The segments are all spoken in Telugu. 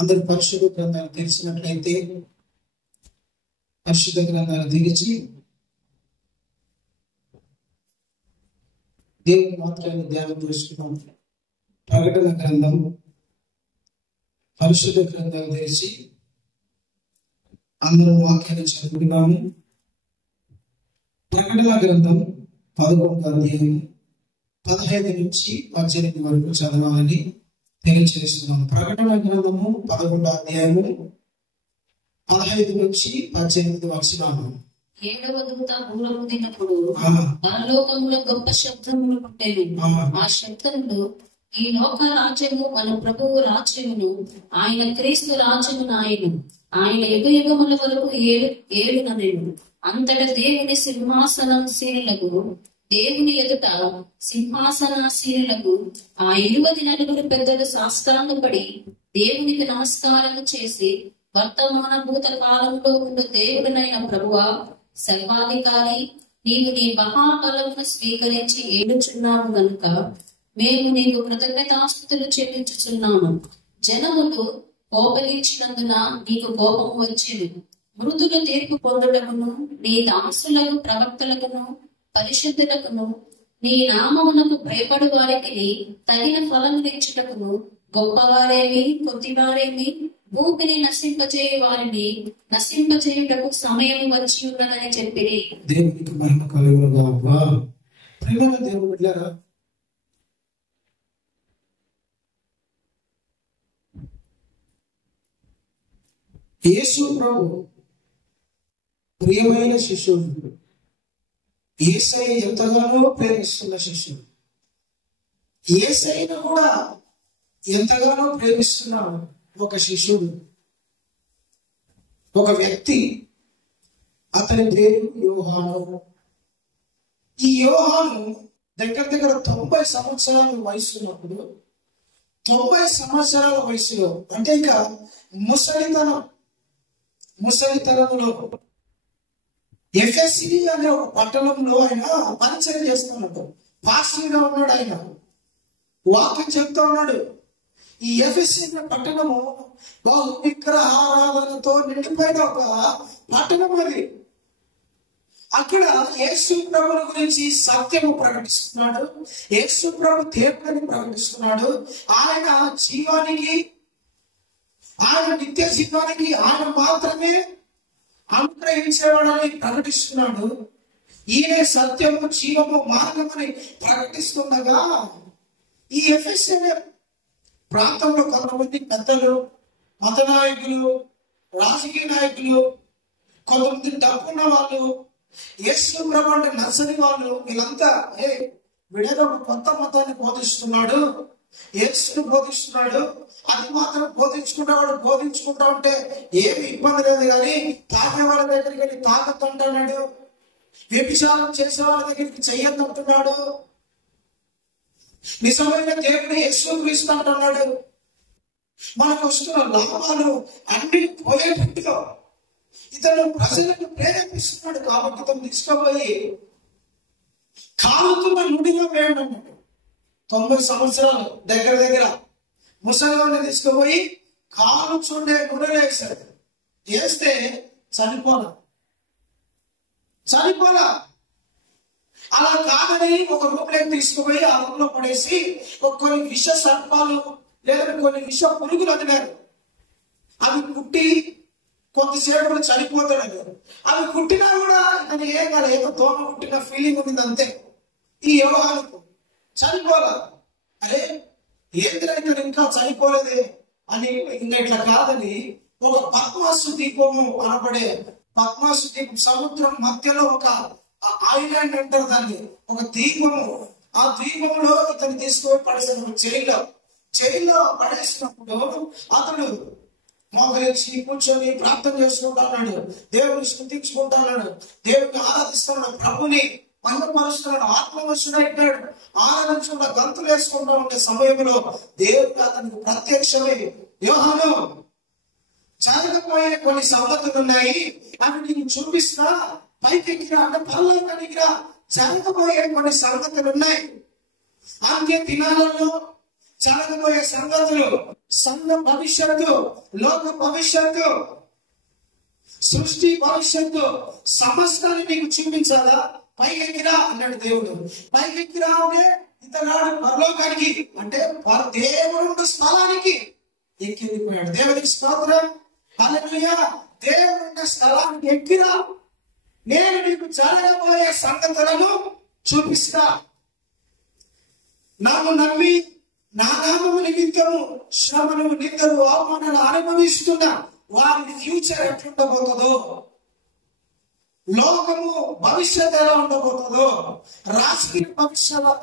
అందరు పరిశుద్ధ గ్రంథాలు తెలిసినట్లయితే పరిశుద్ధ గ్రంథాలు దిగిచి దేవుని మాత్రమే ధ్యానం చేసుకున్నాం. ప్రకటన గ్రంథం, పరిశుద్ధ గ్రంథాలు తెరిచి అందరూ వాక్యాన్ని చదువుకున్నాము. ప్రకటన గ్రంథం 11వ అధ్యాయం 15 నుంచి 18 వరకు చదవాలని తెలియజేస్తున్నాం. ప్రకటన గ్రంథము 11వ అధ్యాయము 15 నుంచి 18 వచనాలు. 7వ దూత ఊరముదినప్పుడు పరలోకములో గొప్ప శబ్దములు పుట్టెను. ఆ శబ్దములు, ఈ లోక రాజ్యము మన ప్రభువు రాజ్యమును, ఆయన క్రీస్తు రాజ్యమును ఆయన యుగ యుగముల వరకు ఏలుననెను. అంతట దేవుని సింహాసనాసీనులకు, దేవుని ఎదుట సింహాసనాసీనులకు ఆ 24 పెద్దలు సాష్టాంగపడి దేవునికి నమస్కారం చేసి, వర్తమాన భూత కాలంలో ఉన్న దేవుడినైన ప్రభువా, సర్వాధికారి, నీవు నీ మహాబలమును స్వీకరించి ఏడుచున్నావు గనుక మేము నీకు కృతజ్ఞతాస్తుతులు చెల్లించుచున్నాము. జనములు కోపగించినందున నీకు కోపము వచ్చింది. మృతులు తీర్పు పొందుటకును, నీ దాసులకు, ప్రవక్తలకును, పరిశుద్ధులకును, నీ నామమునకు భయపడు వారికి తగిన ఫలమునిచ్చుటకును, గొప్పవారేమి కొద్దివారేమి భూమిని నశింపచేయ వారిని నశింపచేయుటకు సమయం వచ్చి ఉన్నదని చెప్పిరి. దేవునికి మహిమ కలుగునుగాక. ప్రియమైన దేవుని బిడ్డలారా, యేసు ప్రభు ప్రియమైన శిష్యుడు, యేసయ్య ఎంతగానో ప్రేమిస్తున్న శిష్యుడు, యేసయ్యను కూడా ఎంతగానో ప్రేమిస్తున్న ఒక శిష్యుడు, ఒక వ్యక్తి. అతని పేరు యోహాను. ఈ యోహాను దగ్గర 90 సంవత్సరాల వయసున్నప్పుడు, 90 సంవత్సరాల వయసులో అంటే ఇంకా ముసలితనంలో ఎఫెసీ అనే ఒక పట్టణంలో ఆయన పరిచయం చేస్తున్నాడు. పాస్టర్గా ఉన్నాడు. ఆయన వాక్యం చెప్తా ఉన్నాడు. ఈ ఎఫెసీ పట్టణము బహు విగ్రహారాధనతో నిండిపోయిన ఒక పట్టణం అది. అక్కడ యేసు ప్రభుని గురించి సత్యము ప్రకటిస్తున్నాడు. యేసు ప్రభు దేవుని ప్రకటిస్తున్నాడు. ఆయన జీవానికి, ఆయన నిత్య జీవానికి ఆయన మాత్రమే అనుగ్రహించేవాడని ప్రకటిస్తున్నాడు. ఈయనే సత్యము, జీవము, మార్గమని ప్రకటిస్తుండగా ఈ ఎఫెసీ ప్రాంతంలో కొంతమంది పెద్దలు, మత నాయకులు, రాజకీయ నాయకులు, కొంతమంది డబ్బున్న వాళ్ళు, యేసు ప్రభు అంటే నచ్చని వాళ్ళు, వీళ్ళంతా వీడేదో కొత్త మతాన్ని బోధిస్తున్నాడు, యేసును బోధిస్తున్నాడు, అది మాత్రం బోధించుకుంటా ఉంటే ఏమి ఇబ్బంది లేదు, కానీ తాగే వాళ్ళ దగ్గరికి వెళ్ళి తాగొద్దంటున్నాడు, వ్యభిచారం చేసే వాళ్ళ దగ్గరికి చెయ్యొద్దంటున్నాడు, నిజమైన దేవుని యేసు క్రీస్తు అంటున్నాడు. మనకు వస్తున్న లాభాలు అన్ని పోయేటట్టుగా ఇతను ప్రజలను ప్రేరేపిస్తున్నాడు. కాబట్టి ఇతను తీసుకుపోయి కాలుతున్న నుడిలో వేయడం అన్నాడు. 90 సంవత్సరాలు దగ్గర ముసలిని తీసుకుపోయి కాలు చూడే నుడిలో వేశాడు. వేస్తే చనిపోలా. అలా కాదని ఒక రూమ్లోకి తీసుకుపోయి ఆ రూమ్ లో పడేసి కొన్ని విష సర్పాలు లేదా కొన్ని విష పురుగులు వదిలారు. అవి కుట్టి కొద్దిసేపు చనిపోతాడు. అవి కుట్టినా కూడా ఇతను ఏం కాదు, ఏదో దోమ కుట్టిన ఫీలింగ్ ఉంది అంతే. ఈ యోహానుకు చనిపోలా. అరే ఏంటంటే ఇంకా చనిపోలేదే అని, ఇంకా ఇట్లా కాదని ఒక పద్మాసు దీపము అనబడే పద్మాసు దీపం, సముద్రం మధ్యలో ఒక ఐలాండ్ అంటారు దాన్ని, ఒక దీపము. ఆ దీపంలో ఇతను తీసుకొని పడేసిన జైల్లో పడేసినప్పుడు అతడు మోకరించి కూర్చొని ప్రార్థన చేసుకుంటున్నాడు, దేవుని స్తుతించుకుంటున్నాడు, దేవుడిని ఆరాధిస్తున్నాడు, ప్రభుని మహిమపరుస్తున్నాడు, ఆత్మవశుడైపోయాడు. ఆరాధించుకుంటూ గంతులు వేసుకుంటూ ఉండే సమయంలో దేవుడు అతనికి ప్రత్యక్షమై, యోహాను జరగబోయే కొన్ని సంగతులు ఉన్నాయి, అవి నీకు చూపిస్తా, పైకి ఎక్కిరా అంటే పర్లోకానికి రా, జరగబోయే కొన్ని సంగతులు ఉన్నాయి. అంత్య దినాలలో జరగబోయే సంగతులు, సంఘ భవిష్యత్తు, లోక భవిష్యత్తు, సృష్టి భవిష్యత్తు సమస్తాన్ని నీకు చూపించాలా? పైకెక్కిరా అన్నాడు దేవుడు. పైకెక్కిరా అంటే ఇతగాడు పరలోకానికి, అంటే దేవుడు స్థలానికి ఎక్కిపోయాడు. దేవునికి స్తోత్రం, హల్లెలూయా. దేవుడు స్థలానికి ఎక్కిరా, నేను నీకు జరగబోయే సంగతులను చూపిస్తా. నన్ను నమ్మి నా నామము నిమిత్తము శ్రమను, నిందలు, అవమానాలు అనుభవిస్తున్న వారి ఫ్యూచర్ ఎట్లుండబోతుందో, లోకము భవిష్యత్తు ఎలా ఉండబోతుందో, రాజకీయ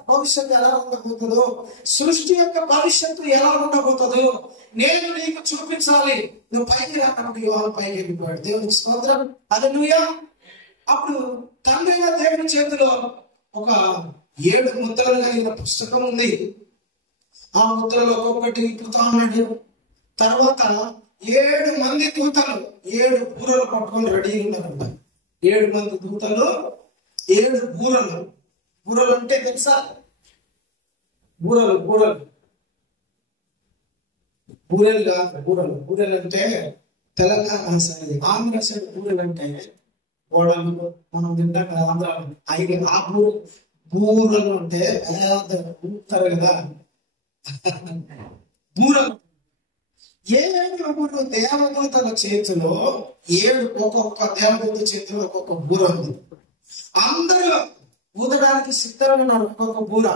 భవిష్యత్తు ఎలా ఉండబోతుందో, సృష్టి యొక్క భవిష్యత్తు ఎలా ఉండబోతుందో నేను నీకు చూపించాలి. నువ్వు పైకి రాకప్పుడు యోహాను పైకి వెళ్ళిపోయాడు. దేవునికి స్తోత్రం, హల్లెలూయా. అప్పుడు తండ్రి దేవుని చేతిలో ఒక 7 ముద్రలు కలిగిన పుస్తకం ఉంది. ఆ ముద్రలో ఒక్కొక్కటి ఇప్పుతా ఉన్నాడు. తర్వాత 7 మంది దూతలు 7 బూరలు పట్టుకొని రెడీ ఉన్నారంట. 7 మంది దూతలు 7 బూరలు. బూరలు అంటే తెలుసా? బూరలు కాదు, బూరలు అంటే తెలంగాణ సైడ్, ఆంధ్ర సైడ్ బూరలు అంటే ఓడలు మనం తింటాం కదా ఆంధ్ర. అయితే ఆ బూరలు అంటే ఉంటారు కదా బూరలు. 7 దేవదూతల చేతిలో 7 ఒక్కొక్క దేవదూత చేతిలో ఒక్కొక్క బూర ఉంది. అందరూ ఊదడానికి సిద్ధంగా ఉన్నారు. ఒక్కొక్క బూర,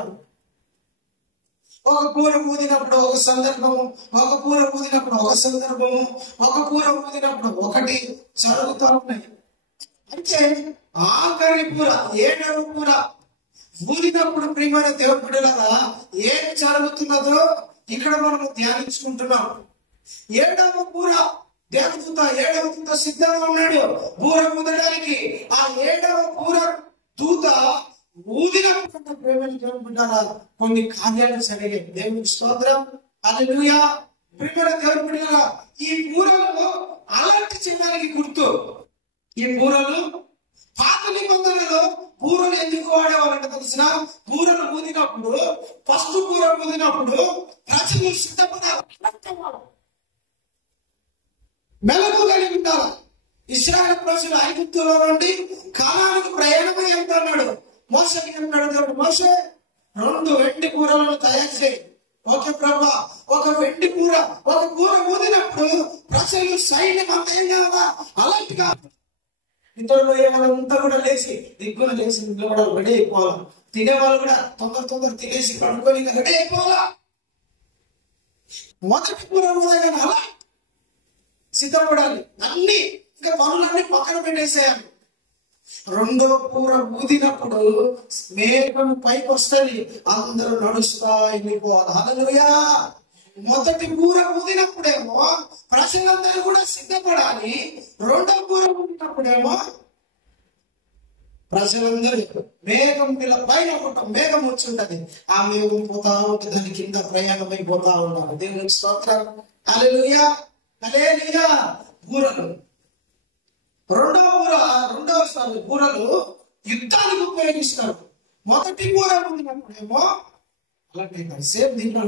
ఒక బూర ఊదినప్పుడు ఒక సందర్భము, ఒక బూర ఊదినప్పుడు ఒక సందర్భము, ఒక బూర ఊదినప్పుడు ఒకటి జరుగుతూ ఉన్నాయి. అంటే ఆఖరి బూర 7వ బూర ఊదినప్పుడు ప్రియమైన దేవుని బిడ్డలారా ఏం జరుగుతున్నదో ఇక్కడ మనం ధ్యానించుకుంటున్నాం. 7వ బూర దేవదూత 7వ దూత సిద్ధంగా ఉన్నాడు బూర ఊదడానికి. ఆ 7వ బూర దూత ఊదినప్పుడు ప్రియమైన దేవుని బిడ్డలారా కొన్ని కార్యాలు జరిగాయి. దేవునికి స్తోత్రం, హల్లెలూయా. ప్రియమైన దేవుని బిడ్డలారా ఈ బూరలు అలాంటి చేయడానికి గుర్తు. ఈ బూరలు పాత నిబంధనలో బూరలు ఎందుకు వాడేవారంటే తెలిసిన, బూరలు ఊదినప్పుడు, ఫస్ట్ బూర ఊదినప్పుడు ప్రజలు సిద్ధపడాలి, మెలకు కలిగి ఉండాలి. ఇశ్రాయేలు ప్రజలు ఐగుప్తులో నుండి కానానుకు ప్రయాణమై వెళ్తున్నాడు. మోషేకి అన్నాడు దేవుడు, మోషే 2 వెండి బూరలను తయారు చేయి. ఓకే ప్రభా. ఒక వెండి బూర, ఒక బూర ఊదినప్పుడు ప్రజలు సైన్యం అంతా ఏం కాదా అలాంటిగా ఇతరులు ఏమంతా కూడా లేచి దిగ్గున లేచి కూడా రెడీ అయిపోవాలా. తినేవాళ్ళు కూడా తొందర తినేసి పడుకొని రెడీ అయిపోవాలా. మొదటి బూర ఊదగానే అలా సిద్ధపడాలి. అన్ని ఇంకా పనులన్నీ పక్కన పెట్టేసేయాలి. 2వ బూర ఊదినప్పుడు మేఘం పైకి వస్తుంది, అందరూ నడుస్తా వెళ్ళిపోవాలి. హల్లెలూయా. మొదటి బూర ఊదినప్పుడేమో ప్రజలందరూ కూడా సిద్ధపడాలి. 2వ బూర ఊదినప్పుడేమో ప్రజలందరూ మేఘం పైన ఒక మేఘం వచ్చి ఉంటది. ఆ మేఘం పోతా ఉంటుంది, దాని కింద ప్రయాణం అయిపోతా ఉన్నారు. దేవునికి స్తోత్రం, హల్లెలూయా, హల్లెలూయా. బూరలు 2వ బూరలు యుద్ధానికి ఉపయోగిస్తారు. మొదటి బూర ఊదినప్పుడేమో అలాంటి సేమ్ దీంట్లో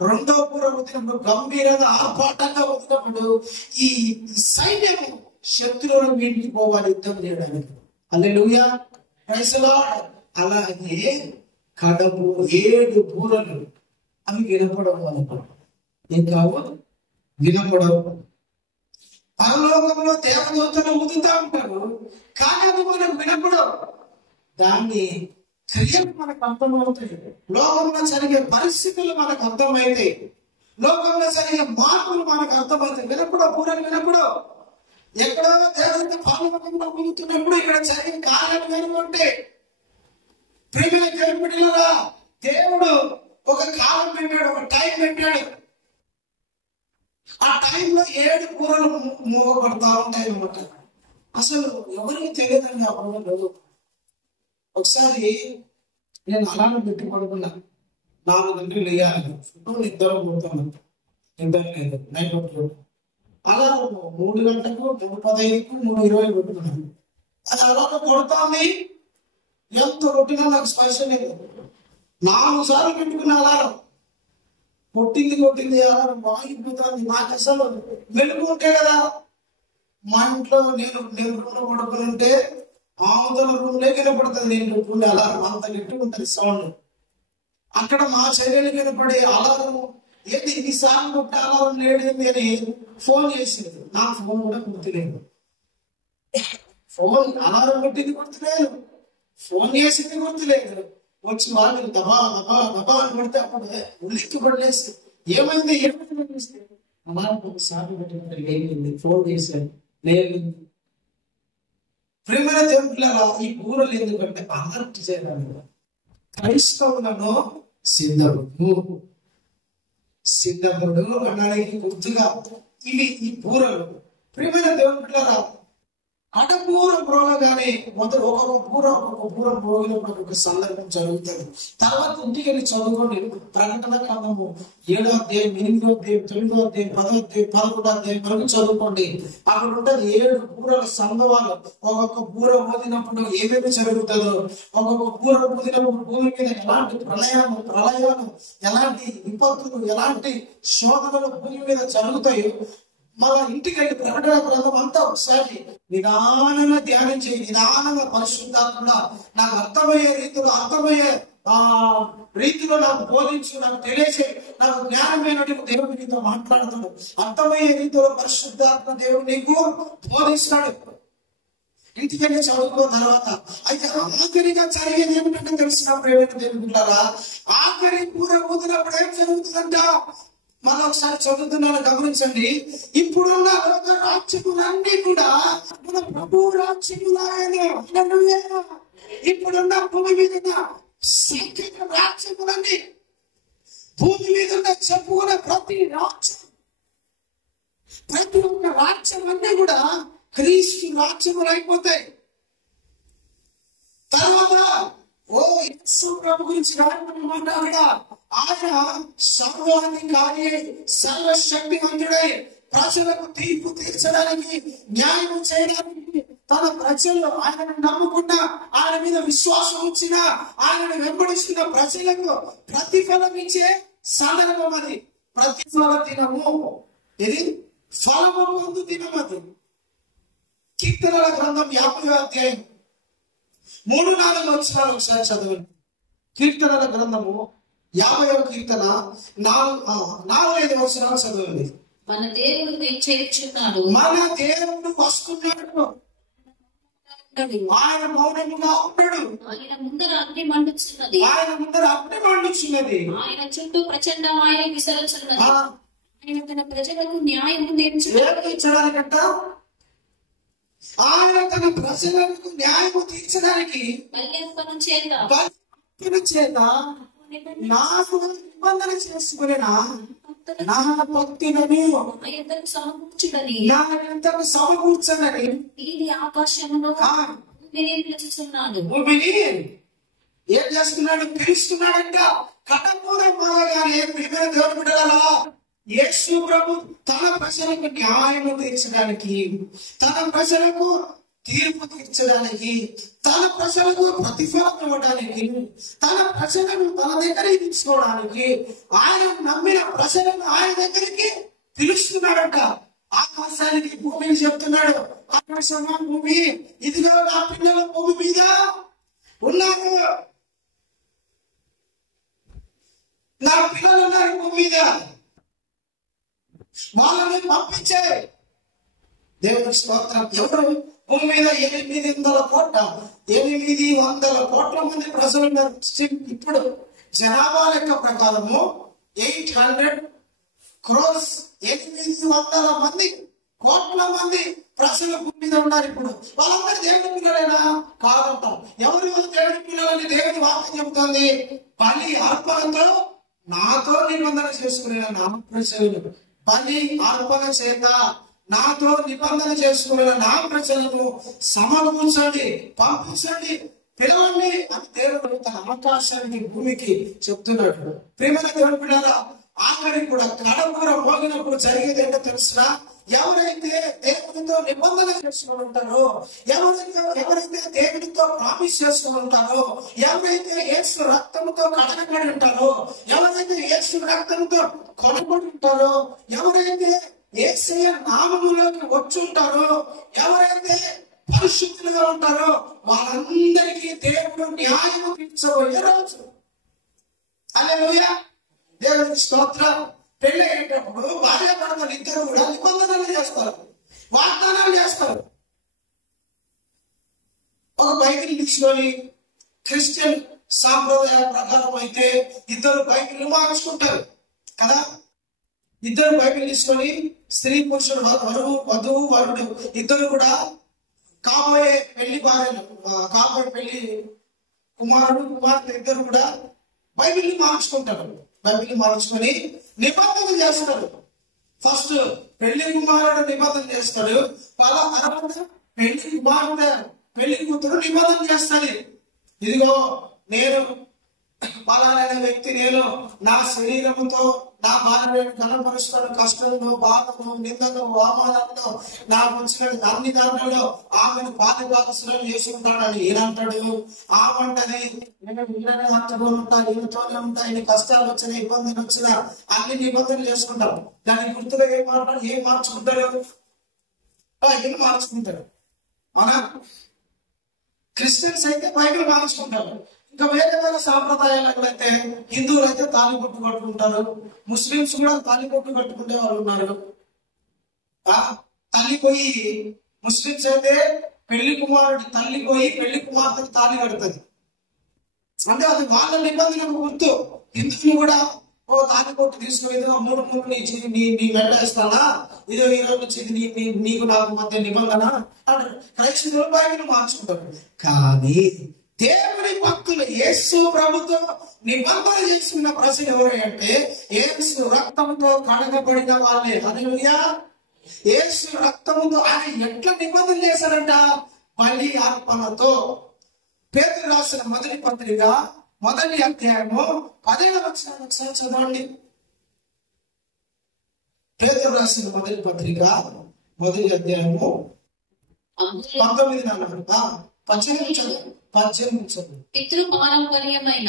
2వ బూర ఊదినప్పుడు గంభీరంగా ఆర్భాటంగా ఊదినప్పుడు ఈ సైన్యం శత్రువులను వీడికి పోవాలి యుద్ధం చేయడానికి. హల్లెలూయా, ప్రైజ్ ది లార్డ్. అలాగే కడపు 7 బూరలు అవి వినపడవు అనుకోండి, ఏం కావు వినపడవు. పరలోకంలో దేవదూతలు ఊదుతా ఉంటారు, కానీ అది మనకు వినపడవు. దాన్ని క్రియలు మనకు అర్థమవుతాయి. లోకంలో జరిగే పరిస్థితులు మనకు అర్థమైతాయి. లోకంలో జరిగే మార్పులు మనకు అర్థమవుతాయి. వినపడవు, బూరలు వినపడవు. ఎక్కడో దేవత పరలోకంలో ఊదుతున్నప్పుడు ఇక్కడ జరిగే కార్యాలు వినపడే. ప్రియమైన బిడ్డలారా దేవుడు ఒక కాలం పెట్టాడు, ఒక టైం పెట్టాడు. ఆ టైంలో 7 బూరలు మోగబడతా ఉంటాయి అన్నమాట. అసలు ఎవరికి తెలియదండి ఆ బూరలు. ఒకసారి నేను అలానే పెట్టి పడుకున్నా. 4 గంటలు లేయాలి, నిద్ర పోతున్నాను, నిద్ర లేదు, నైట్ అవుతుంది. అలా 3 గంటలకు 3:15కు 3:20 పెట్టుకున్నాను. అది అలా కొడుతుంది. ఎంత కొట్టినా నాకు స్పర్శ లేదు. 4 సార్లు పెట్టుకున్న అలారం కొట్టింది అలారం వాగిపోతుంది. నాకు అసలు వెలుగు ఉంటే కదా, మా ఇంట్లో నేను రూమ్ లో పడుకుంటే ఆవుతల రూమ్ లో వినపడుతుంది. నేను పెట్టుకుంటే అలారం అంత గట్టి ఉంటుంది సౌండ్. అక్కడ మా చర్యలు వినపడే అలారం ఏంటి ఇన్నిసార్లు కొట్టే అలారం లేడేంది అని ఫోన్ చేసింది. నా ఫోన్ కూడా గుర్తులేదు. ఫోన్ అలారం కొట్టింది గుర్తులేదు, ఫోన్ చేసింది గుర్తులేదు. వచ్చి వాళ్ళు దబా దబా దబా అని కొడితే అప్పుడు ఉలిక్కి పడలేసి ఏమైంది అలారం ఒకసారి పెట్టినట్టు ఏమైంది, ఫోన్ చేశాను లేదు. ప్రేమైన దేవుళ్ళారా, ఈ ఊరలు ఎందుకంటే అలర్ట్ చేయడానికి క్రైస్తవులను సిద్ధముడు అనడానికి గుర్తుగా ఇవి ఈ బూరలు. ప్రియమైన దేవుళ్ళారా, అడబూర మ్రోగగానే మొదలు ఒక్కొక్క బూర మ్రోగినప్పుడు ఒక సందర్భం జరుగుతుంది. తర్వాత ఇంటికి వెళ్ళి చదువుకోండి. ప్రకటన కాలము 7వ అధ్యాయం, 8వ అధ్యాయం, 9వ అధ్యాయం, 10వ అధ్యాయం, 11వ అధ్యాయం వరకు చదువుకోండి. అక్కడ ఉంటుంది 7 బూరల సంభవాలు. ఒక్కొక్క బూర ఊదినప్పుడు ఏమేమి జరుగుతుందో, ఒక్కొక్క బూర ఊదినప్పుడు భూమి మీద ఎలాంటి ప్రళయాలు, ఎలాంటి విపత్తులు, ఎలాంటి శోధనలు భూమి మీద జరుగుతాయో మన ఇంటికి వెళ్ళి ప్రకటన గ్రంథం అంతా ఒకసారి నిదానంగా ధ్యానం చేయి. నిదానంగా పరిశుద్ధాత్మ నాకు అర్థమయ్యే రీతిలో నాకు బోధించు, నాకు తెలియజే, నాకు జ్ఞానమైనటువంటి దేవుడు నీతో మాట్లాడుతాడు. అర్థమయ్యే రీతిలో పరిశుద్ధాత్మ దేవుడు నీకు బోధిస్తాడు. ఇంటికెళ్ళి చదువుకున్న తర్వాత అయితే ఆఖరిగా జరిగేది ఏమిటంటే తెలిసిన ప్రేమైన దేవుడులారా, ఆఖరి పూర ఊదినప్పుడు ఏం జరుగుతుందంట మనం ఒకసారి చదువుతున్నాను, గమనించండి. ఇప్పుడున్న లోక రాజ్యములన్నీ కూడా మన ప్రభు రాజ్యములాయనే. ఇప్పుడున్న భూమి మీద సకల రాజ్యములన్నీ, భూమి మీద చెప్పుకున్న ప్రతి ఒక్క రాజ్యం అన్నీ కూడా క్రీస్తు రాజ్యములు అయిపోతాయి. తర్వాత యేసు ప్రభు గురించి మాట్లాడా, ఆయన సర్వాధికారి, సర్వశక్తివంతుడై ప్రజలకు తీర్పు తీర్చడానికి, న్యాయం చేయడానికి, తన ప్రజలు ఆయనను నమ్ముకున్న, ఆయన మీద విశ్వాసం ఉంచిన, ఆయనను వెంబడిస్తున్న ప్రజలకు ప్రతిఫలం ఇచ్చే సందర్భం అది. ప్రతిఫల దినము ఇది, ఫలము పొందు దినం అది. కీర్తనల గ్రంథం 50వ అధ్యాయం 3-4 వచనాలు ఒకసారి చదవండి. కీర్తనల గ్రంథము 50వ కీర్తన 4-5 వచనాలు చదవండి. మన దేవుడు చేర్చున్నాడు, మన దేవుడు వస్తున్నాడు, ఆయన మౌనముగా ఉన్నాడు, ఆయన ముందర అగ్ని మండుచున్నది, ఆయన చుట్టూ ప్రచండమైన విసరుచున్నది. ఆయన తన ప్రజలకు న్యాయము తీర్చడానికంట, ఆయన తన ప్రజలకు న్యాయము తీర్చడానికి చేత నాకు నిబంధన చేసుకునేనా నా భక్తులను సమకూర్చదని ఇది ఆకాశమును పిలుచుచున్నాడు. భూమిని ఏం చేస్తున్నాడు? పిలుస్తున్నాడంట. కటపూరం మారగానే ప్రియమైన దేవుని బిడ్డలారా, యేసు ప్రభు తన ప్రజలకు న్యాయము తీర్చడానికి, తన ప్రజలకు తీర్పు తీర్చడానికి, తన ప్రజలకు ప్రతిఫలం ఇవ్వడానికి, తన ప్రజలను తన దగ్గరికి తీసుకోవడానికి, ఆయన నమ్మిన ప్రజలను ఆయన దగ్గరికి పిలుస్తున్నాడట. ఆకాశానికి భూమిని చెప్తున్నాడు, ఆకాశమా భూమి, ఇదిగో నా పిల్లలు భూమి మీద ఉన్నారు, నా పిల్లలు ఉన్నారు భూమి మీద, వాళ్ళని పంపించే. దేవుని స్తోత్రం. ఎవరు భూమి మీద 800 కోట్ల మంది ప్రజలు ఉన్నారు. ఇప్పుడు జనాభా లెక్క ప్రకారము 800 crores 800 కోట్ల మంది ప్రజలు భూమి మీద ఉన్నారు. ఇప్పుడు వాళ్ళందరూ దేవుని పిల్లలేనా? కాదంట. ఎవరు దేవుని పిల్లలని దేవుని వాక్యం చెబుతుంది. బలి అర్పణతో నాతో నిబంధన చేసుకునే నా ప్రజలు, బలి అర్పణ చేత నాతో నిబంధన చేసుకున్న నా ప్రజలను సమకూర్చండి, పంపించండి, పిలవండి అని దేవుడు తన ఆకాశానికి భూమికి చెప్తున్నాడు. ప్రియమైన దేవుని బిడ్డలారా, ఆఖరికి కూడా కడపూర మోగినప్పుడు జరిగేది ఏంటో తెలుసునా? ఎవరైతే దేవునితో నిబంధన చేసుకుని ఉంటారో, ఎవరైతే దేవునితో ప్రామిస్ చేసుకుని ఉంటారో, ఎవరైతే యేసు రక్తంతో కడగబడి ఉంటారో, ఎవరైతే యేసు రక్తంతో కొనబడి ఉంటారో, ఎవరైతే యేసయ్య నామములోకి వచ్చి ఉంటారో, ఎవరైతే పరిశుద్ధులుగా ఉంటారో, వాళ్ళందరికీ దేవుడు న్యాయం తీర్చబోయే రోజు. హల్లెలూయా, దేవునికి స్తోత్రం. పెళ్లి అయ్యేటప్పుడు భార్యాభర్తలు ఇద్దరు కూడా నిబంధనలు చేస్తారు, వాగ్దానాలు చేస్తారు. ఒక బైబిల్ తీసుకొని క్రిస్టియన్ సాంప్రదాయ ప్రకారం అయితే ఇద్దరు బైబిల్ మార్చుకుంటారు కదా. ఇద్దరు బైబిల్ తీసుకొని స్త్రీ పురుషుడు, వధువు వరుడు ఇద్దరు కూడా కాబోయే పెళ్లి భార్యలు, కాబోయే పెళ్లి కుమారుడు కుమార్తె ఇద్దరు కూడా బైబిల్ మార్చుకుంటారు. బైబిల్ మార్చుకొని నిబంధన చేస్తారు. ఫస్ట్ పెళ్లి కుమారుడు నిబంధన చేస్తాడు, తర్వాత పెళ్లి కుమార్తె పెళ్లి కూతురు నిబంధన చేస్తాడు. ఇదిగో నేను పలానైన వ్యక్తి, నేను నా శరీరముతో నా భార్యను కనపరుస్తాను, కష్టంలో బాధలో నిందలో అవమానంలో నాకు వచ్చిన అన్ని దాంట్లో ఆమెను పాతిపాకసులను చేసుకుంటాడని ఈయనంటాడు. ఆమంటది నేను ఈయననే అంటూ ఉంటాను, ఈయనతోనే ఉంటా, ఈయన కష్టాలు వచ్చినా ఇబ్బందులు వచ్చినా అన్ని నిబంధనలు చేసుకుంటారు. దానికి గుర్తుగా ఏం మార్చుకుంటారు? ఏం మార్చుకుంటారు? అవునా? క్రిస్టియన్స్ అయితే బైబిల్ మార్చుకుంటారు. ఇంకా వేరే వేరే సాంప్రదాయాలు ఎక్కడైతే హిందువులు అయితే తాళి బొట్టు కట్టుకుంటారు, ముస్లింస్ కూడా తాళి బొట్టు కట్టుకునే వాళ్ళు ఉన్నారు. తల్లి పోయి ముస్లింస్ అయితే పెళ్లి కుమారుడు తల్లి పోయి పెళ్లి కుమార్తెకు తాళి కడుతుంది. అంటే అది వాళ్ళ నిబంధనకు గుర్తు. హిందువులు కూడా ఓ తాళి బొట్టు తీసుకుని ఇదిగో మూడు నీ వెంటేస్తానా, ఇదో ఈ రోజు నుంచి నీకు నాకు మధ్య నిబంధన అంటారు. క్రైస్తవులు బైబిల్ మార్చుకుంటారు. కానీ దేవుని భక్తులు యేసు ప్రభుతో నిబంధన చేసుకున్న ప్రజలు ఎవరు అంటే యేసు రక్తంతో కడగబడిన వాళ్ళే. హల్లెలూయా. యేసు రక్తంతో ఆయన ఎట్లా నిబంధన చేశారంట? బలి అర్పణతో. పేతురు రాసిన మొదటి పత్రిక 1వ అధ్యాయము 10వ వచనం ఒకసారి చదవండి. పేతురు రాసిన మొదటి పత్రిక 1వ అధ్యాయము 18 పితృ పారంపర్యమైన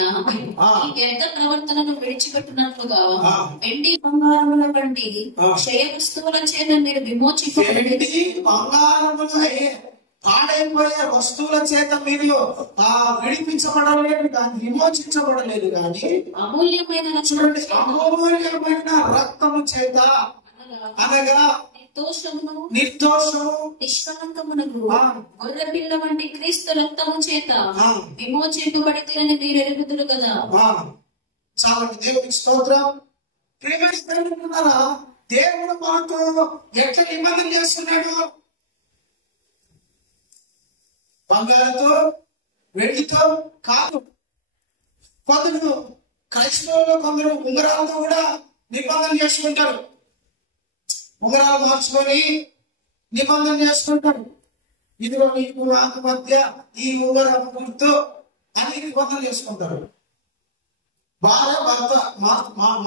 ఈ వ్యర్థ ప్రవర్తనను విడిచిపెట్టినట్లుగా వెండి బంగారముల వంటి క్షయ వస్తువుల చేత మీరు విమోచించబడి, పాడైపోయే వస్తువుల చేత మీరు విడిపించబడలేదు కానీ విమోచించబడలేదు కానీ అమూల్యమైన రక్తము చేత అనగా నిర్దోషము నిష్కలంకమునకు గొర్రె పిల్ల వంటి క్రీస్తు రక్తము చేత విమోచింపబడితేనని మీరు ఎరుగుదురు కదా. చాలా దేవునికి స్తోత్రం. ప్రేమిస్తున్నారా? దేవుడు మాకు ఎట్లా నిబంధన చేస్తున్నాడు? బంగారంతో వెండితో కాదు. కొందరు క్రైస్తవులు కొందరు ఉంగరాలతో కూడా నిబంధన చేసుకుంటారు. ఉంగరాలు మార్చుకొని నిబంధన చేసుకుంటారు. ఇదిగో నీకు నాకు మధ్య ఈ ఉంగరం గుర్తు అని నిబంధన చేసుకుంటారు. భార్య భర్త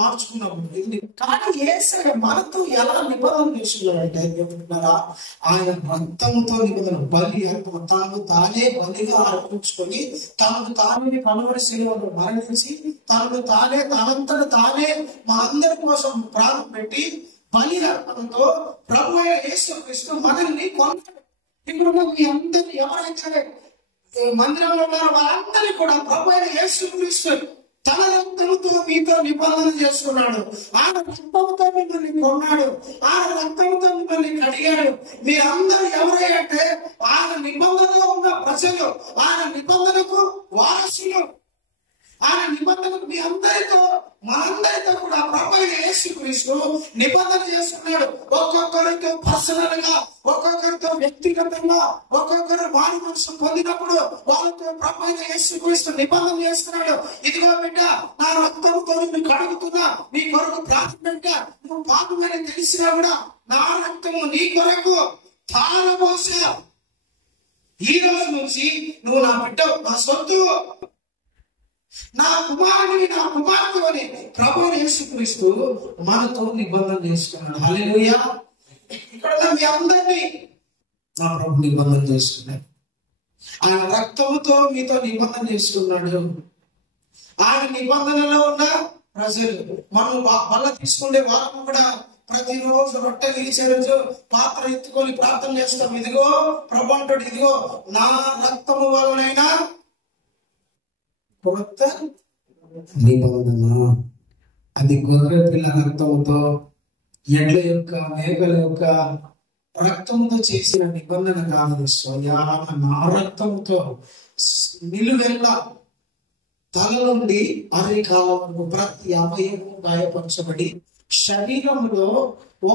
మార్చుకున్నప్పుడు. కానీ యేసయ్య మనతో ఎలా నిబంధన చేసుకున్నాడంటే ఏమంటున్నారా? ఆయన రక్తంతో నిబంధన బలి తాను తానే బలిగా అర్పించుకొని తనను తానే కలువరి శిలువలో మరణించి తనంతట తానే మా అందరి కోసం ప్రాణం పెట్టి బలి అర్పణతో ప్రభు అయిన యేసుక్రీస్తు మనల్ని కొన్నాడు. ఇప్పుడు మీ అందరినీ ఎవరైతే మందిరంలో ఉన్నారో వాళ్ళందరినీ కూడా ప్రభు అయిన యేసుక్రీస్తు తన రక్తంతో మీతో నిబంధన చేసుకున్నాడు. ఆయన రక్తంతో మిమ్మల్ని కొన్నాడు, ఆయన రక్తంతో మిమ్మల్ని కడిగాడు. మీరందరూ ఎవరంటే ఆయన నిబంధనలో ఉన్న ప్రజలు, ఆయన నిబంధనకు వారసులు. ఆయన నిబంధనకు మీ అందరితో మనందరితో కూడా ప్రభువైన యేసుక్రీస్తు నిబంధన చేసుకున్నాడు. ఒక్కొక్కరితో పర్సనల్ గా, ఒక్కొక్కరితో వ్యక్తిగతంగా, ఒక్కొక్కరు వారి మనసు పొందినప్పుడు వాళ్ళతో ప్రభువైన యేసుక్రీస్తు నిబంధన చేస్తున్నాడు. ఇదిగో బిడ్డ, నా రక్తంతో నిన్ను కడుగుతున్నా, నీ కొరకు ప్రార్థనగా నువ్వు పాపమని తెలిసినా కూడా నా రక్తము నీ కొరకు ధారపోసా. ఈ రోజు నుంచి నువ్వు నా బిడ్డ, నా సొత్తు. నా కుమారుని నా కుమార్తె అని ప్రభువు యేసుక్రీస్తు మనతో నిబంధన చేసుకున్నాడు. హల్లెలూయా. ఇక్కడ మీ అందరినీ నా ప్రభు నిబంధన చేసుకున్నాడు. ఆయన రక్తముతో మీతో నిబంధన చేసుకున్నాడు. ఆయన నిబంధనలో ఉన్న ప్రజలు మనం బల్ల తీసుకునే వారం కూడా ప్రతిరోజు రొట్టె విరిచే రోజు పాత్ర ఎత్తుకొని ప్రార్థన చేస్తాం. ఇదిగో ప్రభు అంటాడు, ఇదిగో నా రక్తము వలనైనా కొత్త నిబంధన. అది గొర్రె పిల్ల రక్తముతో, ఎడ్ల యొక్క, మేకల యొక్క రక్తంతో చేసిన నిబంధన కాదు. స్వయాన నా రక్తంతో నిలువెల్ల తల నుండి అరికాల వరకు ప్రతి అవయవం గాయపరచబడి శరీరంలో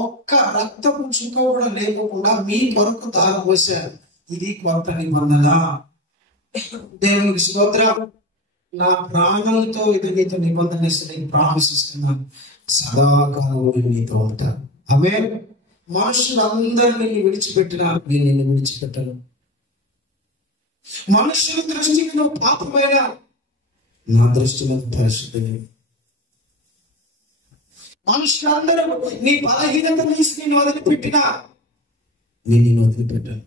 ఒక్క రక్తపు చుక్క కూడా లేకుండా మీ కొరకు తాగబోసారు. ఇది కొత్త నిబంధన. దేవునికి స్తోత్రం. నా ప్రాణంతో ఇది నీతో నిబంధన ప్రామిస్ ఇస్తున్నాను, సదాకాలం నీతో ఉంటాను. ఆమేన్. మనుషులందరినీ విడిచిపెట్టినా నేను నిన్ను విడిచిపెట్టను. మనుషుల దృష్టికి నువ్వు పాపమైన, నా దృష్టిలో పరిశుద్ధమే. మనుషులందరూ నీ బలహీనత తీసి నేను వదిలిపెట్టినా నేను నిన్ను వదిలిపెట్టాను.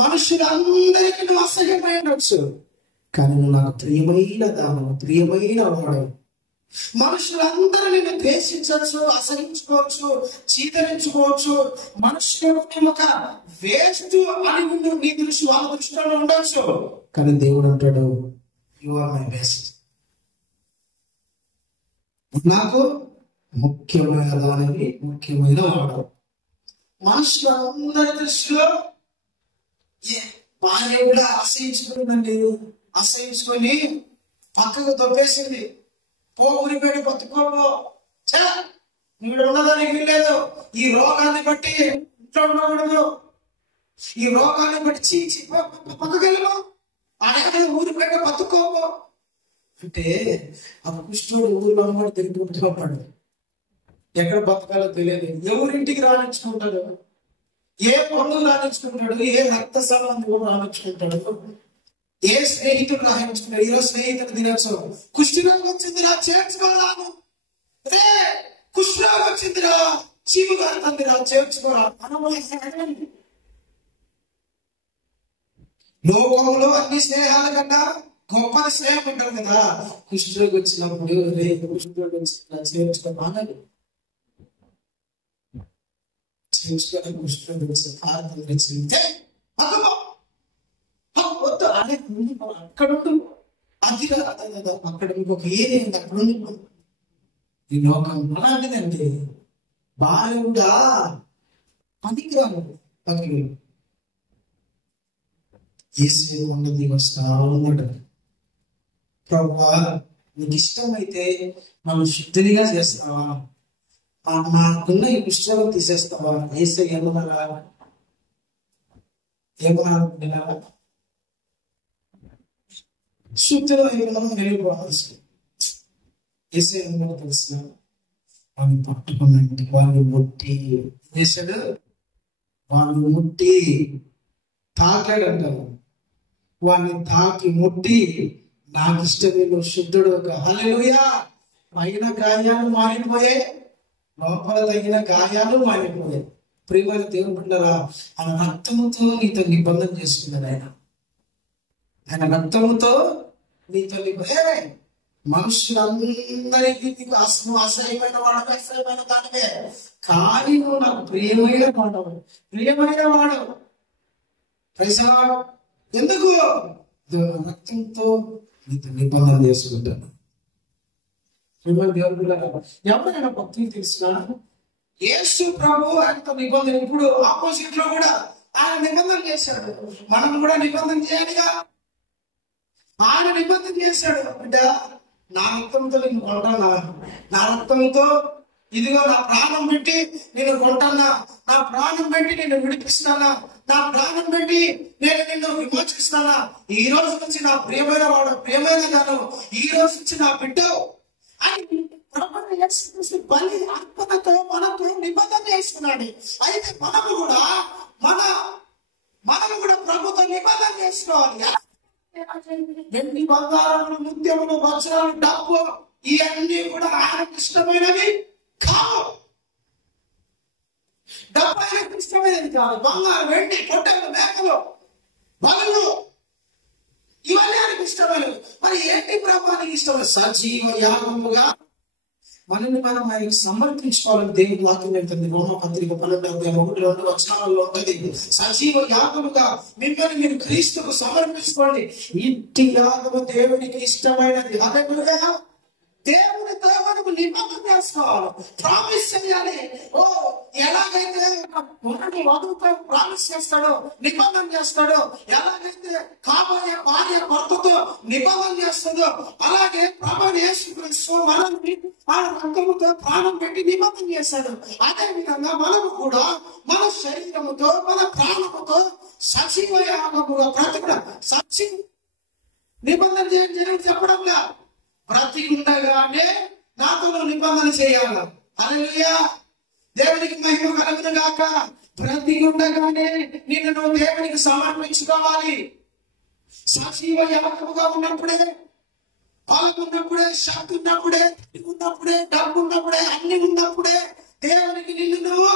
మనుషులందరికీ నువ్వు అసహ్యమై ఉండొచ్చు, కానీ నువ్వు నాకు ప్రియమైన దానము, ప్రియమైన వాడు. మనుషులందరూ నిన్ను ద్వేషించవచ్చు, అసహించుకోవచ్చు, చీదరించుకోవచ్చు. మనుషులు ఒక వేస్ట్ అని నువ్వు నీ దృష్టి వాళ్ళ దృష్టిలో ఉండొచ్చు, కానీ దేవుడు అంటాడు, యు ఆర్ మై బెస్ట్. నాకు ముఖ్యమైన దానికి ముఖ్యమైన వాడు. మనుషులందరి దృష్టిలో భార్య కూడా అసహించుకుందండి, అసహించుకొని పక్కకు తొప్పేసింది. పో ఊరిపేట బతుకోపో, నీడు ఉన్నదానికి వీల్లేదు. ఈ రోగాన్ని బట్టి ఇంట్లో ఉండకూడదు, ఈ రోగాన్ని బట్టి చీచి పక్కకి వెళ్ళము, అడగ ఊరిపేట బతుకోపో అంటే ఆ కుష్ఠుడు ఊరిలో కూడా తిరుగుతున్నాడు. ఎక్కడ బతకాలో తెలియదు, ఎవరింటికి రాణించుకుంటాడు, ఏ బంధువు రాణించుకుంటాడు, ఏ రక్త సంబంధం రాణించుకుంటాడు, ఏ స్నేహితుడు రాణించుకుంటాడు. ఈరోజు స్నేహితుడు తినచ్చు, కుష్ఠరోగం వచ్చిందిరా చేర్చుకోరాను, రే కుష్ఠరోగం వచ్చిందిరా చీము కారుతుందిరా చేర్చుకోరా. లోకంలో అన్ని స్నేహాల కన్నా గొప్ప స్నేహం ఉంటారు కదా. కుష్ఠరోగం వచ్చినప్పుడు రే కుష్ఠరోగం వచ్చిందిరా చేర్చుకోవాలి, అక్కడ అది అక్కడ ఇంకొక ఏరియా ఉంది, అక్కడ ఉంది. ఈ లోకం అలాంటిదండి. భార్య కూడా పనికిరాను పనికి ఏసే ఉన్నది వస్తా ఉన్నాడు. ప్రభువా నీకు ఇష్టమైతే మనం శుద్ధిగా చేస్తావా, నాకున్న ఈ పుస్తకం తీసేస్తావా? ఏసే ఏమన్నా శుద్ధిలో ఏమన్నా వెళ్ళిపోవాల్సి ఏసే ఏమన్నా తెలుసు. వాడిని పట్టుకున్నాడు, వాడిని ముట్టి చేశాడు, వాడిని ముట్టి తాకాడంట. వాడిని తాకి ముట్టి నాకు ఇష్టమైన శుద్ధుడు. హల్లెలూయా. పైన గాయాలు మారిపోయే, లోపల తగిన గాయాలు మారిపోయాయి. ప్రియమైన దేవుని బిడ్డలారా, ఆయన రక్తముతో నీతో నిబంధన చేసుకున్నాడు. ఆయన రక్తముతో నీతో నిబంధన. మనుషులందరికీ నీకు అసహ్యమైన వాడు, అసహ్యమైన దానివే, కానీ నువ్వు నాకు ప్రియమైన వాడు, ప్రియమైన వాడు. ఎందుకు? రక్తంతో నీతో నిబంధన చేసుకుంటాను. ఎవరైనా భక్తులు తెలిసిన యేసు ప్రభు ఆయనతో నిబంధన, ఇప్పుడు ఆపోజిట్ లో కూడా ఆయన నిబంధన చేశాడు. మనం కూడా నిబంధన చేయాలిగా. ఆయన నిబంధన చేశాడు, బిడ్డ నా రక్తంతో నేను కొంటానా, నా రక్తంతో ఇదిగో నా ప్రాణం పెట్టి నేను కొంటానా, నా ప్రాణం పెట్టి నేను విడిపిస్తానా, నా ప్రాణం పెట్టి నేను నిన్ను విమోచిస్తానా. ఈ రోజు నుంచి నా ప్రియమైన వాడు, ప్రియమైన గాను, ఈ రోజు నుంచి నా బిడ్డ బలి అర్పణతో మనతో నిబంధన చేసుకున్నాడు. అయితే మనము కూడా ప్రభుత్వం నిబంధన చేసుకోవాలి. వెండి బంగారములు ముత్యములు వజ్రాలు డబ్బు ఇవన్నీ కూడా ఆయనకు ఇష్టమైనవి కావు. డబ్బు ఆయనకు ఇష్టమైనది కాదు. బంగారం, వెండి, పొట్టలు, మేకలు, బలులు ఇవన్నీ ఆయనకు ఇష్టమైనవి. మరి ఏంటి ప్రభానికి ఇష్టమైన? సజీవ యాగముగా మనల్ని మనం ఆయనకు సమర్పించుకోవాలని దేవుని వాక్యం వెళ్తుంది. రోమపత్రిక 12:1-2 వచనాలలో ఉంటుంది. సజీవ యాగముగా మిమ్మల్ని మీరు క్రీస్తుకు సమర్పించుకోండి. ఇంటి యాగము దేవునికి ఇష్టమైనది. హల్లెలూయా. దేవునితో మనకు నిబంధన చేసుకోవాలి, ప్రామిస్ చేయాలి. ఎలాగైతే వధువుతో ప్రామిస్ చేస్తాడో, నిబంధన చేస్తాడో, ఎలాగైతే కాబోయే భార్య భర్తతో నిబంధన చేస్తుందో, అలాగే ప్రభువు యేసుక్రీస్తు మనల్ని ఆ రక్తముతో ప్రాణం పెట్టి నిబంధన చేస్తాడు. అదే విధంగా మనము కూడా మన శరీరముతో మన ప్రాణముతో సజీవ యాగముగా బ్రతకడం. సజీవ నిబంధన చేయండి చెప్పడంలా, బ్రతికుండగానే నాతో నిబంధన చేయాలి. హల్లెలూయా. దేవునికి మహిమ కలుగును గాక. బ్రతికుండగానే నిన్ను నువ్వు దేవునికి సమర్పించుకోవాలి. సజీవ యాగముగా ఉన్నప్పుడే, బలం ఉన్నప్పుడే, శక్తి ఉన్నప్పుడే, ఉన్నప్పుడే, డబ్బు ఉన్నప్పుడే, అన్ని ఉన్నప్పుడే దేవునికి నిన్ను నువ్వు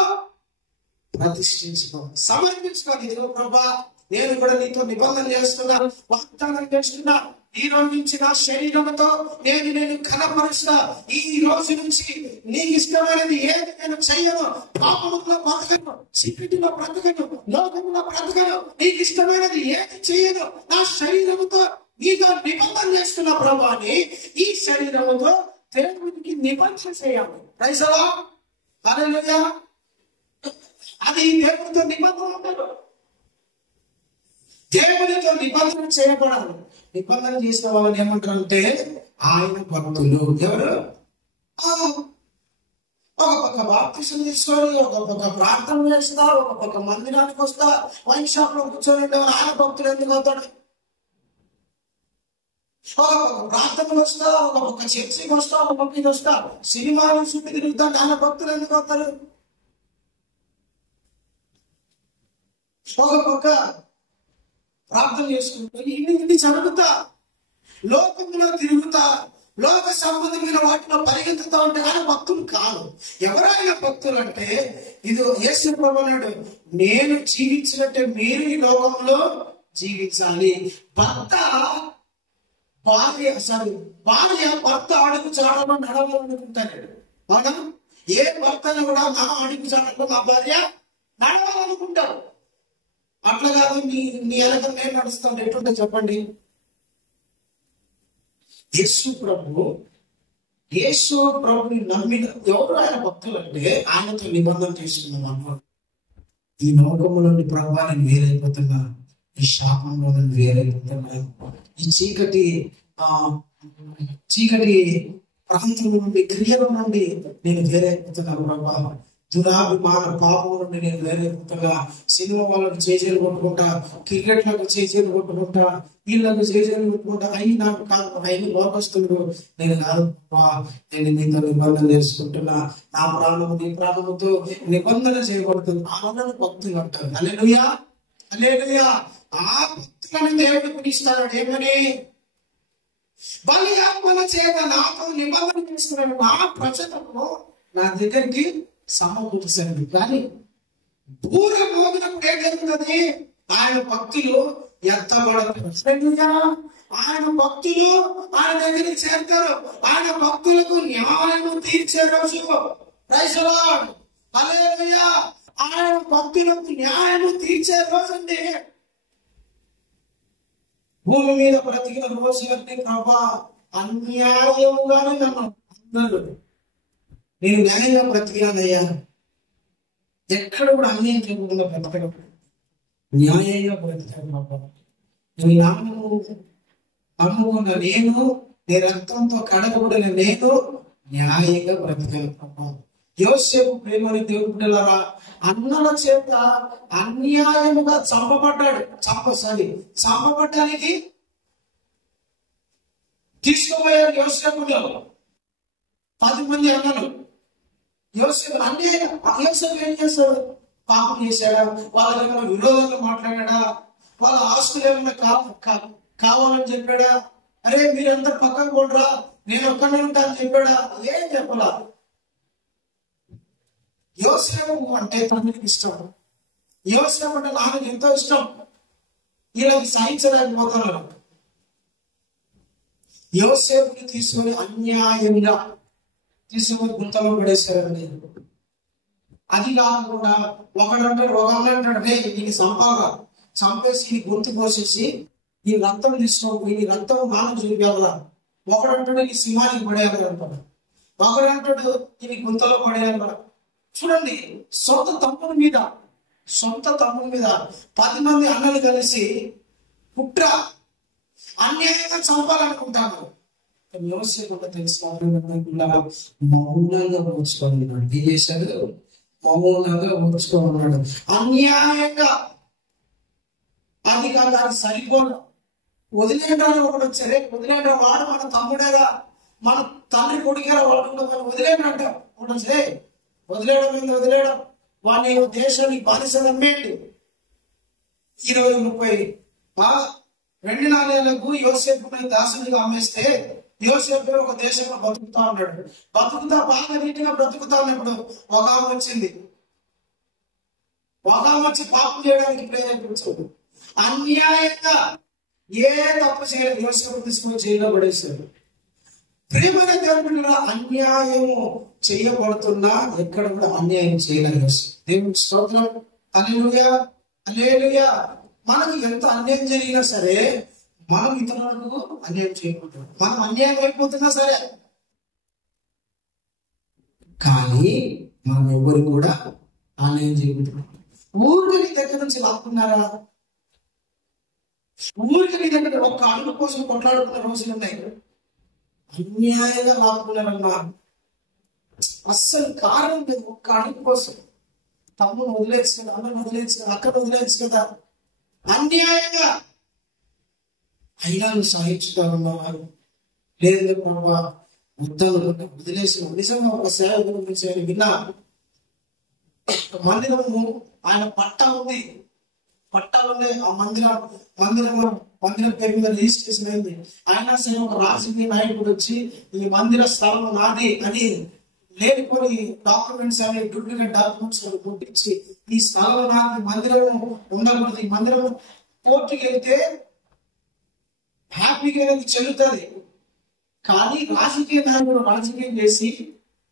ప్రతిష్ఠించుకోవాలి, సమర్పించుకోవాలి. ఇదిగో ప్రభా, నేను కూడా నీతో నిబంధన చేస్తున్నా, వాగ్దానం చేస్తున్నా. ఈ రోజు నుంచి నా శరీరంతో నేను కనపరుస్తా. ఈ రోజు నుంచి నీకు ఇష్టమైనది ఏది నేను చెయ్యను. పాపంలో బ్రతకను, చీకటిలో బ్రతకను, లోకంలో బ్రతకను. నీకు ఇష్టమైనది ఏది చెయ్యను. నా శరీరంతో నీతో నిబంధన చేస్తున్న ప్రభాని ఈ శరీరంతో దేవునికి నిబంధన చేయాలి. Praise the lord. హల్లెలూయా. అది దేవునితో నిబంధన ఉంటాడు. దేవునితో నిబంధన చేయబడాలి. నిబంధన చేసిన వాళ్ళని ఏమంటారంటే ఆయన భక్తులు. ఎవరు? ఒక పక్క బాప్తిసం తీసుకొని, ఒక పక్క ప్రార్థన చేస్తా, ఒక పక్క మందిరానికి వస్తా, వైన్ షాప్ లో కూర్చొని ఆయన భక్తులు ఎందుకు అవుతాడు? ఒక పక్క ప్రార్థనలు వస్తా, ఒక పక్క చర్చికి వస్తా, ఒక పక్క ఇది వస్తా, సినిమా చుట్టూ తిరుగుతా, ఆయన భక్తులు ఎందుకు అవుతారు? ఒక పక్క ప్రార్థన చేసుకుంటూ ఇన్ని జరుగుతా, లోకంలో తిరుగుతా, లోక సంబంధమైన వాటిలో పరిగెత్తుతా ఉంటే ఆయన భక్తులు కాదు. ఎవరైనా భక్తులు అంటే ఇది యేసు ప్రభువు అన్నాడు, నేను జీవించినట్టే మీరు ఈ లోకంలో జీవించాలి. భార్య భర్త అడుగు చాడలో నడవాలనుకుంటాడు. అవునా? ఏ భర్తను కూడా నా అడుగు చాడలో మా భార్య నడవాలనుకుంటారు. అట్లా కాదు, నీ వెనక నేను నడుస్తాను. ఎట్లుంటే చెప్పండి. యేసు ప్రభుని నమ్మిన ఎవరు ఆయన భక్తులు అంటే ఆయనతో నిబంధన చేసుకున్నాం. ఈ లోకములోని ప్రభావాన్ని వేరైపోతున్నా, ఈ శాపంలో వేరైపోతున్నా, ఈ చీకటి ప్రాంతం నుండి, క్రియల నుండి నేను వేరైపోతున్నాను ప్రభా. దురాభిమాన పాపం నుండి నేను వేరైపోతున్నా. సినిమా వాళ్ళకు చేజేలు కొట్టుకుంటా, క్రికెట్లకు చేజేలు కొట్టుకుంటా, వీళ్ళకు చేజేలు కొట్టుకుంటా. అయి నాకు కాదు, అవి లోకస్తులు. నేను కాదు, నేను నీతో నిబంధన చేసుకుంటున్నా. నా ప్రాణము నీ ప్రాణముతో నిబంధన చేయబడుతుంది. ఆనంద భక్తులు అంటారు. హల్లెలూయా, హల్లెలూయా. ఆ భక్తులను దేవుడు పిలుస్తాడు. ఏమని? బలి ఆత్మల చేత నాతో నిబంధన చేసుకున్నాడు. నా ప్రజలను నా దగ్గరికి సమకూర్చాడు. కానీ దూర మోగినప్పుడు ఏం జరుగుతుంది? ఆయన భక్తులు ఎత్తబడతారు. ఆయన భక్తులు ఆయన దగ్గరికి చేరుతారు. ఆయన భక్తులకు న్యాయము తీర్చే రోజు. Praise the lord. హల్లెలూయా. ఆయన భక్తులకు న్యాయము తీర్చే రోజు అండి. భూమి మీద బ్రతికిన రోజులన్నీ ప్రభా అన్యాయముగానే నన్ను అన్నాడు. నేను న్యాయంగా బ్రతికినానయ్యా. ఎక్కడ కూడా అన్యాయం చేయకుండా బ్రతకడం, న్యాయంగా బ్రతికాను ప్రభా. నీ నామము నమ్ముకున్న నేను, నీ రక్తంతో కడగబడిన నేను న్యాయంగా బ్రతికాను ప్రభా. యోసేపు ప్రేమని దేవుడు బిడ్డలారా, అన్నల చేత అన్యాయముగా చంపబడ్డాడు. చంపబడ్డానికి తీసుకుపోయాడు యోసేపులో 10 మంది అన్నలు. యోసేపు అన్యాయం. యోసేపు ఏం చేశాడు? పాపం చేశాడా? వాళ్ళ దగ్గర విరోధంగా మాట్లాడా? వాళ్ళ ఆస్తులు ఏమన్నా కావాలని చెప్పాడా? అరే మీరంతా పక్కకు పోండిరా, నేను ఒక్కడే ఉంటా అని చెప్పాడా? ఏం చెప్పలా. యోసేపు అంటే తండ్రికి ఇష్టం, యోసేపు అంటే నాకు ఎంతో ఇష్టం, వీళ్ళకి సహించలేకపోతున్నారు. యోసేపుని తీసుకొని అన్యాయంగా తీసుకొని గుంతలో పడేశారండి. అది కాకుండా ఒకడంటాడు, ఒక అంటాడు, రే దీన్ని చంపేసి ఈ గొంతు కోసేసి ఈ రక్తం తీసుకో, ఈ రక్తం మానం చూపించాలా. ఒకడంటాడు ఈ సింహానికి పడేయాలి అంటాడు, ఒకడంటాడు ఇది గుంతలో పడేయాలి. చూడండి, సొంత తమ్ముని మీద 10 మంది అన్నలు కలిసి కుట్ర అన్యాయంగా చంపాలనుకుంటాను. యోసేపు తెలుసుకోవాలన్నా మౌనంగా ఓర్చుకోమన్నాడు. ఏం చేశాడు? మౌనంగా ఓర్చుకోమన్నాడు. అన్యాయంగా అది కాదు, అది సరిపోదు. వదిలేంటాను ఒకడు వచ్చారే, వదిలేంట వాడు మన తమ్ముడేగా, మన తండ్రి కొడుకేరా, వాడు కూడా వదిలేంట ఒకటి వచ్చే వదిలేయడం వాడిని దేశానికి బానిసలు అమ్మేయండి. 20-30 2 నాణేలకు యోసేపుని దాసునిగా అమ్మేస్తే యోసేపు ఒక దేశంలో బతుకుతా ఉన్నాడు. బాగా నీటిగా బ్రతుకుతా ఉన్నప్పుడు ఒక ఆమె వచ్చింది. ఒక ఆమె వచ్చి పాపం చేయడానికి ప్రేరేపించాడు. అన్యాయంగా ఏ తప్పు చేయలేదు, యోసేపు తీసుకుని జైల్లో పడేశాడు. ప్రేమైన దేవుడు అన్యాయము చేయబడుతున్నా ఎక్కడ కూడా అన్యాయం చేయలేదు. దేవుని స్తోత్రం. హల్లెలూయా, హల్లెలూయా. మనకు ఎంత అన్యాయం జరిగినా సరే మనం ఇతరులకు అన్యాయం చేయకూడదు. మనం అన్యాయం అయిపోతున్నా సరే, కానీ మనం ఎవరికి కూడా అన్యాయం చేయకూడదు. ఊరికి నీ దగ్గర నుంచి లాక్కున్నారా? ఊరికి నీ దగ్గర ఒక్క అడుగు కోసం కొట్లాడుకున్న రోజులు ఉన్నాయి. అన్యాయంగా లాక్కున్నారన్నా, అస్సలు కారణం లేదు. ఒక్క అడుగు కోసం తమ్మును వదిలేచ్చు కదా, అన్నను వదిలేచ్చు కదా, అక్కను వదిలేచ్చు కదా, అన్యాయంగా అయినా నువ్వు సహించుతానన్నారు. లేదు ప్రభా వద్దాను వదిలేసిన. నిజంగా ఒక సేవకుల గురించి విన్నా. మందిరము ఆయన పట్టా ఉంది, ఆ మందిరం పేరు మీద రిజిస్ట్రేషన్ అయింది. అయినా సరే ఒక రాజకీయ నాయకుడు వచ్చి ఈ మందిర స్థలం నాది అని లేనిపోయి డాక్యుమెంట్స్ అని డూప్లికేట్ డాక్యుమెంట్స్ పుట్టించి ఈ స్థలం నాది, మందిరం ఉండకూడదు, ఈ మందిరం కోర్టుకి వెళ్తే హ్యాపీగా చెల్లుతుంది. కానీ రాజకీయ నాయకుడు రాజకీయం చేసి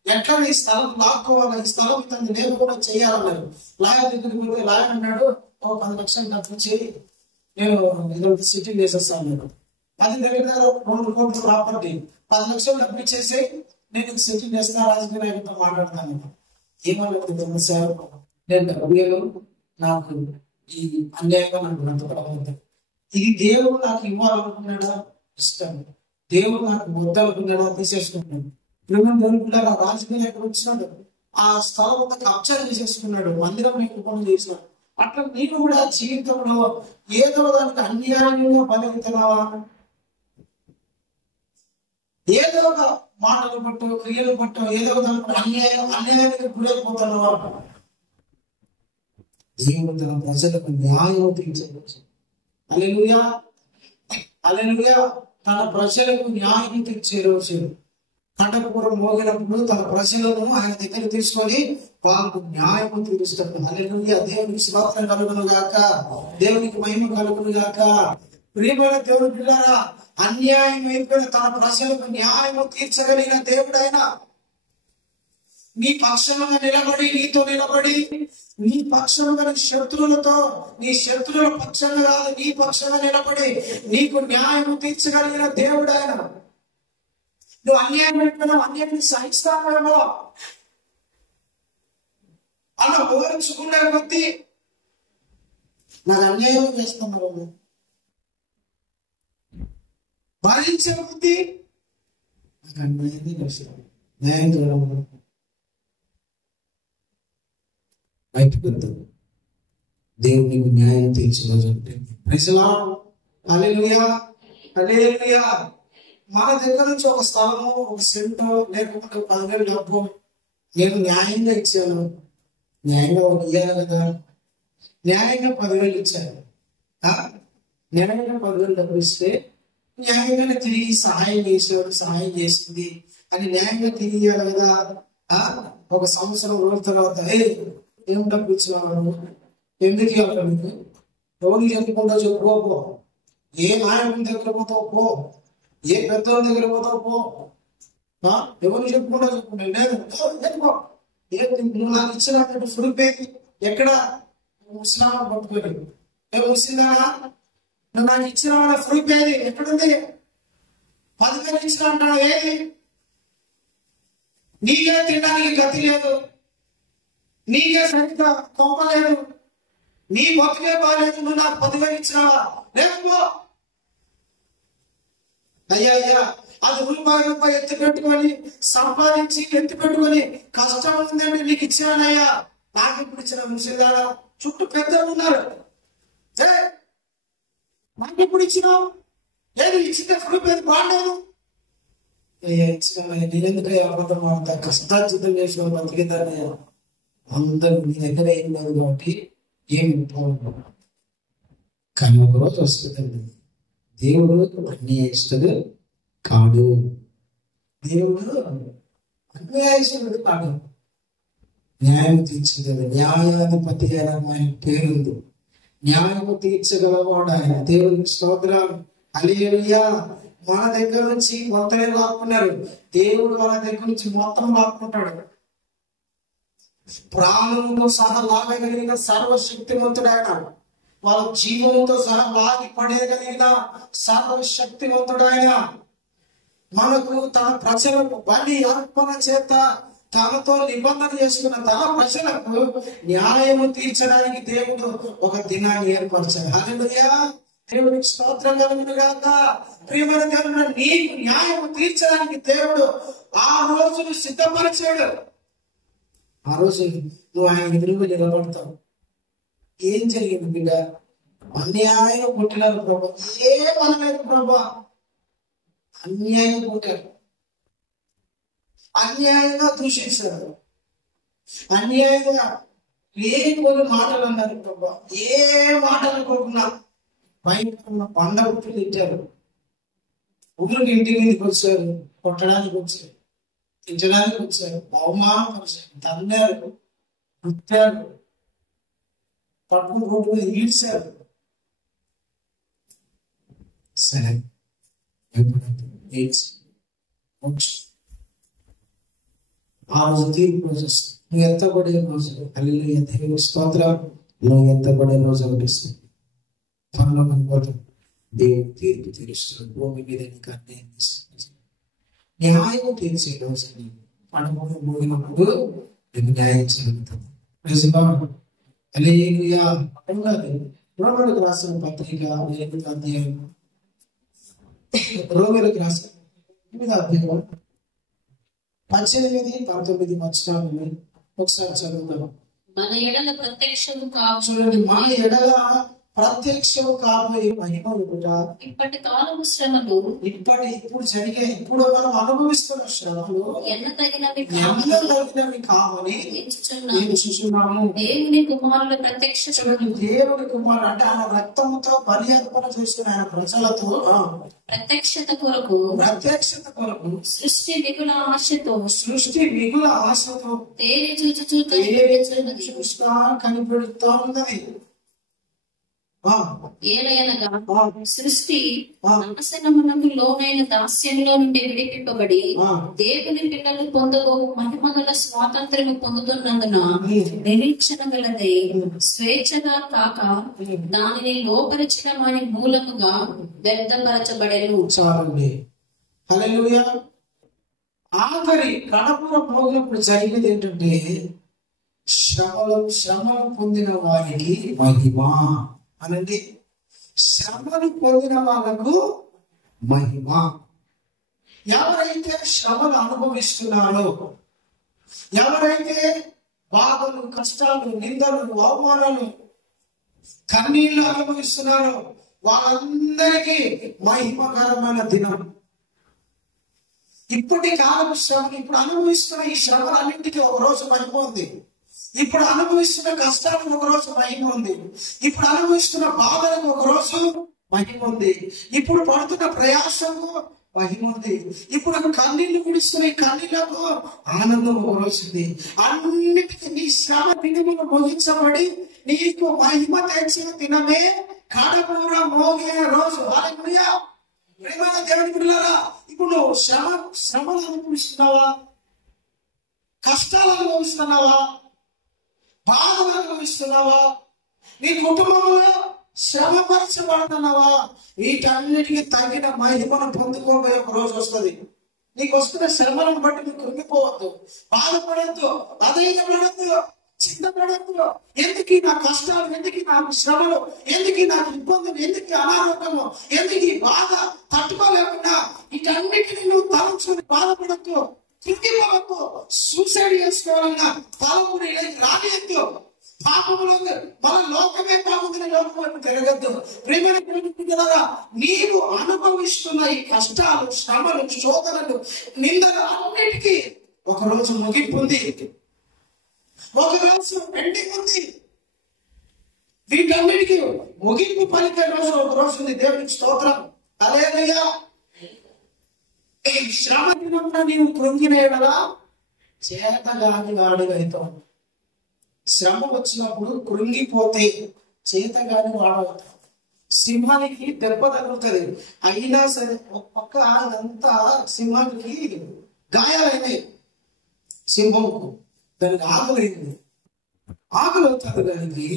ఎట్లా ఈ స్థలం లాక్కోవాలి, ఈ స్థలం ఇతను లేకుండా చేయాలన్నారు. లాయర్ దగ్గరికి పోతే లాయర్ అన్నాడు, 10 లక్షలు తప్పించి నేను ఇదొకటి సిట్టింగ్ చేసేస్తాను. 10 దగ్గర 2 కోట్ల ప్రాపర్టీ 10 లక్షలు తప్పించేసి నేను సిట్టింగ్ చేస్తున్నా, రాజకీయ నాయకుడితో మాట్లాడతాను. ఏమన్నా సార్, నేను డబ్బులు నాకు ఈ అన్యాయంగా నాకు బ్రతకడం, ఇది దేవుడు నాకు ఇవ్వాలనుకున్నాడా? ఇష్టం. దేవుడు నాకు వద్దనుకున్నాడా? తీసేసుకున్నాడు. దేవుడు రాజకీయ నాయకుడు వచ్చినాడు, ఆ స్థలం అంతా కబ్జా చేసేసుకున్నాడు, మందిరం పనులు చేసినాడు. అట్లా నీకు కూడా జీవితంలో ఏదో దానికి అన్యాయంగా బలవుతున్నావా? ఏదో ఒక మాటలు పట్టు, క్రియలు పట్టు, ఏదో దానికి అన్యాయానికి గురైపోతున్నావా? దేవుడు తన ప్రజలకు న్యాయం తీర్చవచ్చు. హల్లెలూయా, హల్లెలూయా. తన ప్రజలకు న్యాయం తీర్చే రోజు కంఠపురం మోగినప్పుడు తన ప్రజలను ఆయన దగ్గర తీసుకొని వాళ్ళకు న్యాయం తీరుస్తాడు. హల్లెలూయా. దేవునికి స్తోత్రం కలుగును గాక, దేవునికి మహిమ కలుగును గాక. ప్రియమైన దేవుని పిల్లారా, అన్యాయం అయిపోయిన తన ప్రజలకు న్యాయం తీర్చగలిగిన దేవుడైనా నీ పక్షంగా నిలబడి, నీతో నిలబడి, నీ పక్షంగా నీ శత్రువులతో, నీ శత్రువుల పక్షంగా కాదు, నీ పక్షంగా నిలబడి నీకు న్యాయం తీర్చగలిగిన దేవుడు ఆయన. నువ్వు అన్యాయం అయిపోయినా అన్యాయాన్ని సహిస్తావేమో అలా ఓర్చుకునే కొద్దీ నాకు అన్యాయం చేస్తున్నారు, భరించే కొద్దీ నాకు అన్యాయం చేస్తున్నారు. న్యాయం చేయడం బయటకు దేవుడు నీకు న్యాయం తీర్చవచ్చు. హల్లెలూయా, హల్లెలూయా. మన దగ్గర నుంచి ఒక స్థలము, ఒక సెంటో, లేకపోతే 10,000 డబ్బు నేను న్యాయంగా ఇచ్చాను, న్యాయంగా ఇవ్వాలి కదా, న్యాయంగా 10,000 ఇచ్చాను, నెలైన 10,000 డబ్బులు ఇస్తే న్యాయంగా తిరిగి సహాయం చేసేవాడు సహాయం చేస్తుంది అని న్యాయంగా తిరిగి ఇవ్వాలి కదా. ఒక సంవత్సరం రోజుల తర్వాత ఏం డబ్బు ఇచ్చినావు, ఎందుకు ఇవ్వాలి నీకు, ఎవరికి చెప్పుకుంటా చెప్పుకోపో, ఏ నాయకుడి దగ్గర పోతావు పో, ఏ పెద్దోళ్ళ దగ్గర పోతావు పో, ఎవరు చెప్పుకుంటా చెప్పుకుంటా లేదు నువ్వు నాకు ఇచ్చినట్టు ఫుడిపోయింది ఎక్కడ ముస్లామా పట్టుకోలేదు. ముస్లిందా నువ్వు నాకు ఇచ్చిన ఫుడిపోయేది ఎక్కడుంది, 10,000 ఇచ్చిన అంటాడు ఏది, నీకే తినడానికి గతి లేదు, నీకే సరిగ్గా కొంపలేదు, నీ బతుకే బాగాలేదు, నువ్వు నాకు 10,000 ఇచ్చినావా లేకపో. అయ్యా అది రూపాయి ఎత్తి పెట్టుకొని సంపాదించి ఎత్తి పెట్టుకొని కష్టం ఉందండి నీకు ఇచ్చినానయ్యా, నాకు ఇప్పుడు ఇచ్చిన ముసలిదారా చుట్టూ పెద్దలు ఉన్నారు, నాకు ఇప్పుడు ఇచ్చినావు లేదు ఇచ్చిందే రూపాయలు బాగుండదు. అయ్యా ఇచ్చిన నేనెందుకు అబద్ధం అంత కష్టార్జితం చేసిన బతికిద్దానే అందరూ నీ దగ్గర ఏం లేదు కాబట్టి ఏమి కానీ ఒక రోజు వస్తుందండి, దేవుడు అన్యాయస్తుడు కాడు, దేవుడు అన్యాయస్తుడు కాడు, న్యాయం తీర్చగలడు, న్యాయాధిపతి అయిన ఆయన పేరుంది, న్యాయము తీర్చగలవాడు ఆయన. దేవునికి స్తోత్రం, హల్లెలూయా. మన దగ్గర నుంచి మొత్తమే లాక్కున్నారు, దేవుడు వాళ్ళ దగ్గర నుంచి మొత్తం లాక్కుంటాడు. ప్రాణంతో సహా లాగగలిగిన సర్వశక్తివంతుడు ఆయన, వాళ్ళ జీవంతో సహా లాగి పడేయగలిగిన సర్వశక్తివంతుడు ఆయన. మనకు తన ప్రజలకు బలి అర్పణ చేత తనతో నిబంధన చేసుకున్న తన ప్రజలకు న్యాయము తీర్చడానికి దేవుడు ఒక దినాన్ని ఏర్పరిచాడు. హల్లెలూయా, దేవునికి స్తోత్రం కలుగును గాక. ప్రియమైన దేవుడు, నీకు న్యాయము తీర్చడానికి దేవుడు ఆ రోజును సిద్ధపరిచాడు. ఆ రోజు నువ్వు ఆయన ఎదురుగా నిలబడతావు. ఏం జరిగింది బిడ్డ, అన్యాయం పుట్టినారు ప్రభా, ఏమనలేదు ప్రభా, అన్యాయం పుట్టారు, అన్యాయంగా దూషించారు, అన్యాయంగా లేని మాటలు అన్నారు ప్రభా, ఏ మాటలు కోరుకున్నా బయట పండగ తిట్టారు, ఊరికి ఇంటి మీదకి వచ్చారు, కొట్టడానికి వచ్చారు, తిట్టడానికి వచ్చారు, అవమానపరిచారు, తన్నారు, గుర్తారు, పట్టుకుని రోడ్డు మీద ఈడ్చారు. సరే ఆ రోజు తీర్పు రోజు వస్తుంది, నువ్వు ఎత్తబడే రోజు. హల్లెలూయా, దేవునికి స్తోత్రం. నువ్వు ఎత్తబడే రోజు అనిపిస్తుంది, త్వరలో కనపడతాం. దేవుడు తీర్పు తీరుస్తున్నాడు, భూమి మీద నీకు అన్యాయం చేస్తుంది, న్యాయం తీర్చే రోజు పండుగ మోగినప్పుడు నీకు న్యాయం జరుగుతాం. హల్లెలూయా. రోమీయులకు రాసిన పత్రిక 8వ అధ్యాయం, రోమీయులకు రాసిన 8వ అధ్యాయం 18-19 వచనాలను ఒకసారి చదువుతాం. మన ఎడల ప్రత్యక్షము కావు, చూడండి, మన ఎడల ప్రత్యక్షము కాబోయే మహిమలు కూడా ఇప్పటి కాలము శ్రమలు, ఇప్పుడు జరిగే ఇప్పుడు మనం అనుభవిస్తున్న శ్రమలు ఎన్నతగినవి కావని ఎంచుచున్నాము. దేవుని కుమారుల ప్రత్యక్ష, దేవుని కుమారుడు అంటే ఆయన రక్తముతో బలి అర్పణ చేస్తున్న ఆయన ప్రజలతో ప్రత్యక్షత కొరకు సృష్టి మిగుల ఆశతో తేరి చూచుచూ కనిపెడుతూ ఉన్నది. ఏలయనగా సృష్టి నాశనమునకు లోనైన దాస్యంలో నుండి విడిపింపబడి దేవుని పిల్లలు పొందగో మహిమగల స్వాతంత్ర్యము పొందుతున్నందున నిరీక్షణ గలదై స్వేచ్ఛగా కాక దానిని లోపరిచిన వాని మూలముగా వ్యర్థపరచబడెను. చాలండి. హల్లెలూయా. ఆఖరి కడప పోగినప్పుడు జరిగేది ఏంటంటే శ్రమ పొందిన వారికి మహిమ అనండి. శ్రమను పొందిన వాళ్ళకు మహిమ. ఎవరైతే శ్రమను అనుభవిస్తున్నారో, ఎవరైతే బాధలు, కష్టాలు, నిందలు, అవమానాలు, కన్నీళ్లు అనుభవిస్తున్నారో వాళ్ళందరికీ మహిమకరమైన దినం. ఇప్పటి కాలపు శ్రమలు, ఇప్పుడు అనుభవిస్తున్న ఈ శ్రమలన్నింటికీ ఒక రోజు మహిమ ఉంది. ఇప్పుడు అనుభవిస్తున్న కష్టాలకు ఒక రోజు మహిమ ఉంది. ఇప్పుడు అనుభవిస్తున్న బాధలకు ఒక రోజు మహిమ ఉంది. ఇప్పుడు పడుతున్న ప్రయాసము మహిమ ఉంది. ఇప్పుడు కన్నీళ్లు కుడిస్తున్న ఈ కన్నీళ్లకు ఆనందం వచ్చింది. అన్నిటికీ నీ శ్రమ దినములు ముగించబడి నీకు మహిమ తెచ్చిన దినమే కడపూర మోగే రోజు. హల్లెలూయా. ప్రియమైన దేవుని బిడ్డలారా, ఇప్పుడు నువ్వు శ్రమలు అనుభవిస్తున్నావా? కష్టాలు అనుభవిస్తున్నావా? బాధలు అనుభవిస్తున్నావా? నీ కుటుంబంలో శ్రమపరచబడుతున్నావా? వీటన్నిటికీ తగిన మహిమను పొందుకోబోయే ఒక రోజు వస్తుంది. నీకు వస్తున్న శ్రమలను బట్టి నువ్వు కృంగిపోవద్దు, బాధపడద్దు, అధైర్యపడద్దు, చింతపడద్దు. ఎందుకు నా కష్టాలు, ఎందుకు నాకు శ్రమలు, ఎందుకు నాకు ఇబ్బందులు, ఎందుకు అనారోగ్యము, ఎందుకు ఈ బాధ తట్టుకోలేకుండా వీటన్నిటిని నువ్వు తలంచుకొని బాధపడద్దు, కృంగిపోవద్దు. సూసైడ్ చేసుకోవాలన్నా తలపుని రానియద్దు. పాపంలో మన లోకమే బాగుందని లోకం తిరగద్దు. ప్రేమ నీవు అనుభవిస్తున్న ఈ కష్టాలు, శ్రమలు, శోధనలు, నిందలు అన్నిటికీ ఒకరోజు ముగింపు ఉంది, ఒకరోజు పెండింగ్ ఉంది. వీటన్నిటికీ ముగింపు పలికే రోజు ఒక రోజు ఉంది. దేవునికి స్తోత్రం. హల్లెలూయా. ఈ శ్రమ దినంలో నీవు కృంగిన ఎడల చేతగాని వాడిగా అవుతావు. శ్రమ వచ్చినప్పుడు కృంగిపోతే చేతగాని వాడవుతావు. సింహానికి దెబ్బ తగులుతుంది, అయినా సరే ఒక పక్క అదంతా సింహానికి గాయాలైంది. సింహంకు దానికి ఆకలైంది, ఆకలి అవుతుంది. దానికి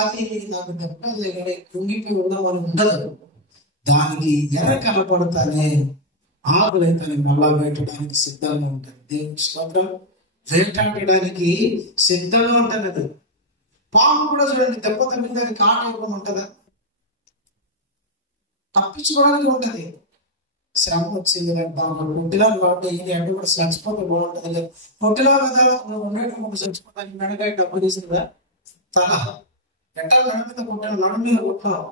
అది నాకు దెబ్బ లేకనే కృంగిపోయి ఉందామని ఉండదు. దానికి ఎర్ర కనపడతానే ఆకులైతే మళ్ళా వేయటానికి సిద్ధంగా ఉంటుంది. దేవుని స్తోత్రం. వేటాడడానికి సిద్ధంగా ఉంటుంది. అది పాము కూడా చూడండి, దెబ్బ తగ్గిన దానికి కారణం ఉంటుందా? తప్పించుకోవడానికి ఉంటది. శ్రమ వచ్చింది పొట్టిలో కాబట్టి అంటే కూడా చచ్చిపోతే బాగుంటుంది. పొట్టిలో కదా నువ్వు ఉండేటప్పుడు చచ్చిపోతానికి మెడకాయ డబ్బు తీసిందా? తల ఎట్టా నడు మీద కొట్టాను, నడు మీద కొట్టావు,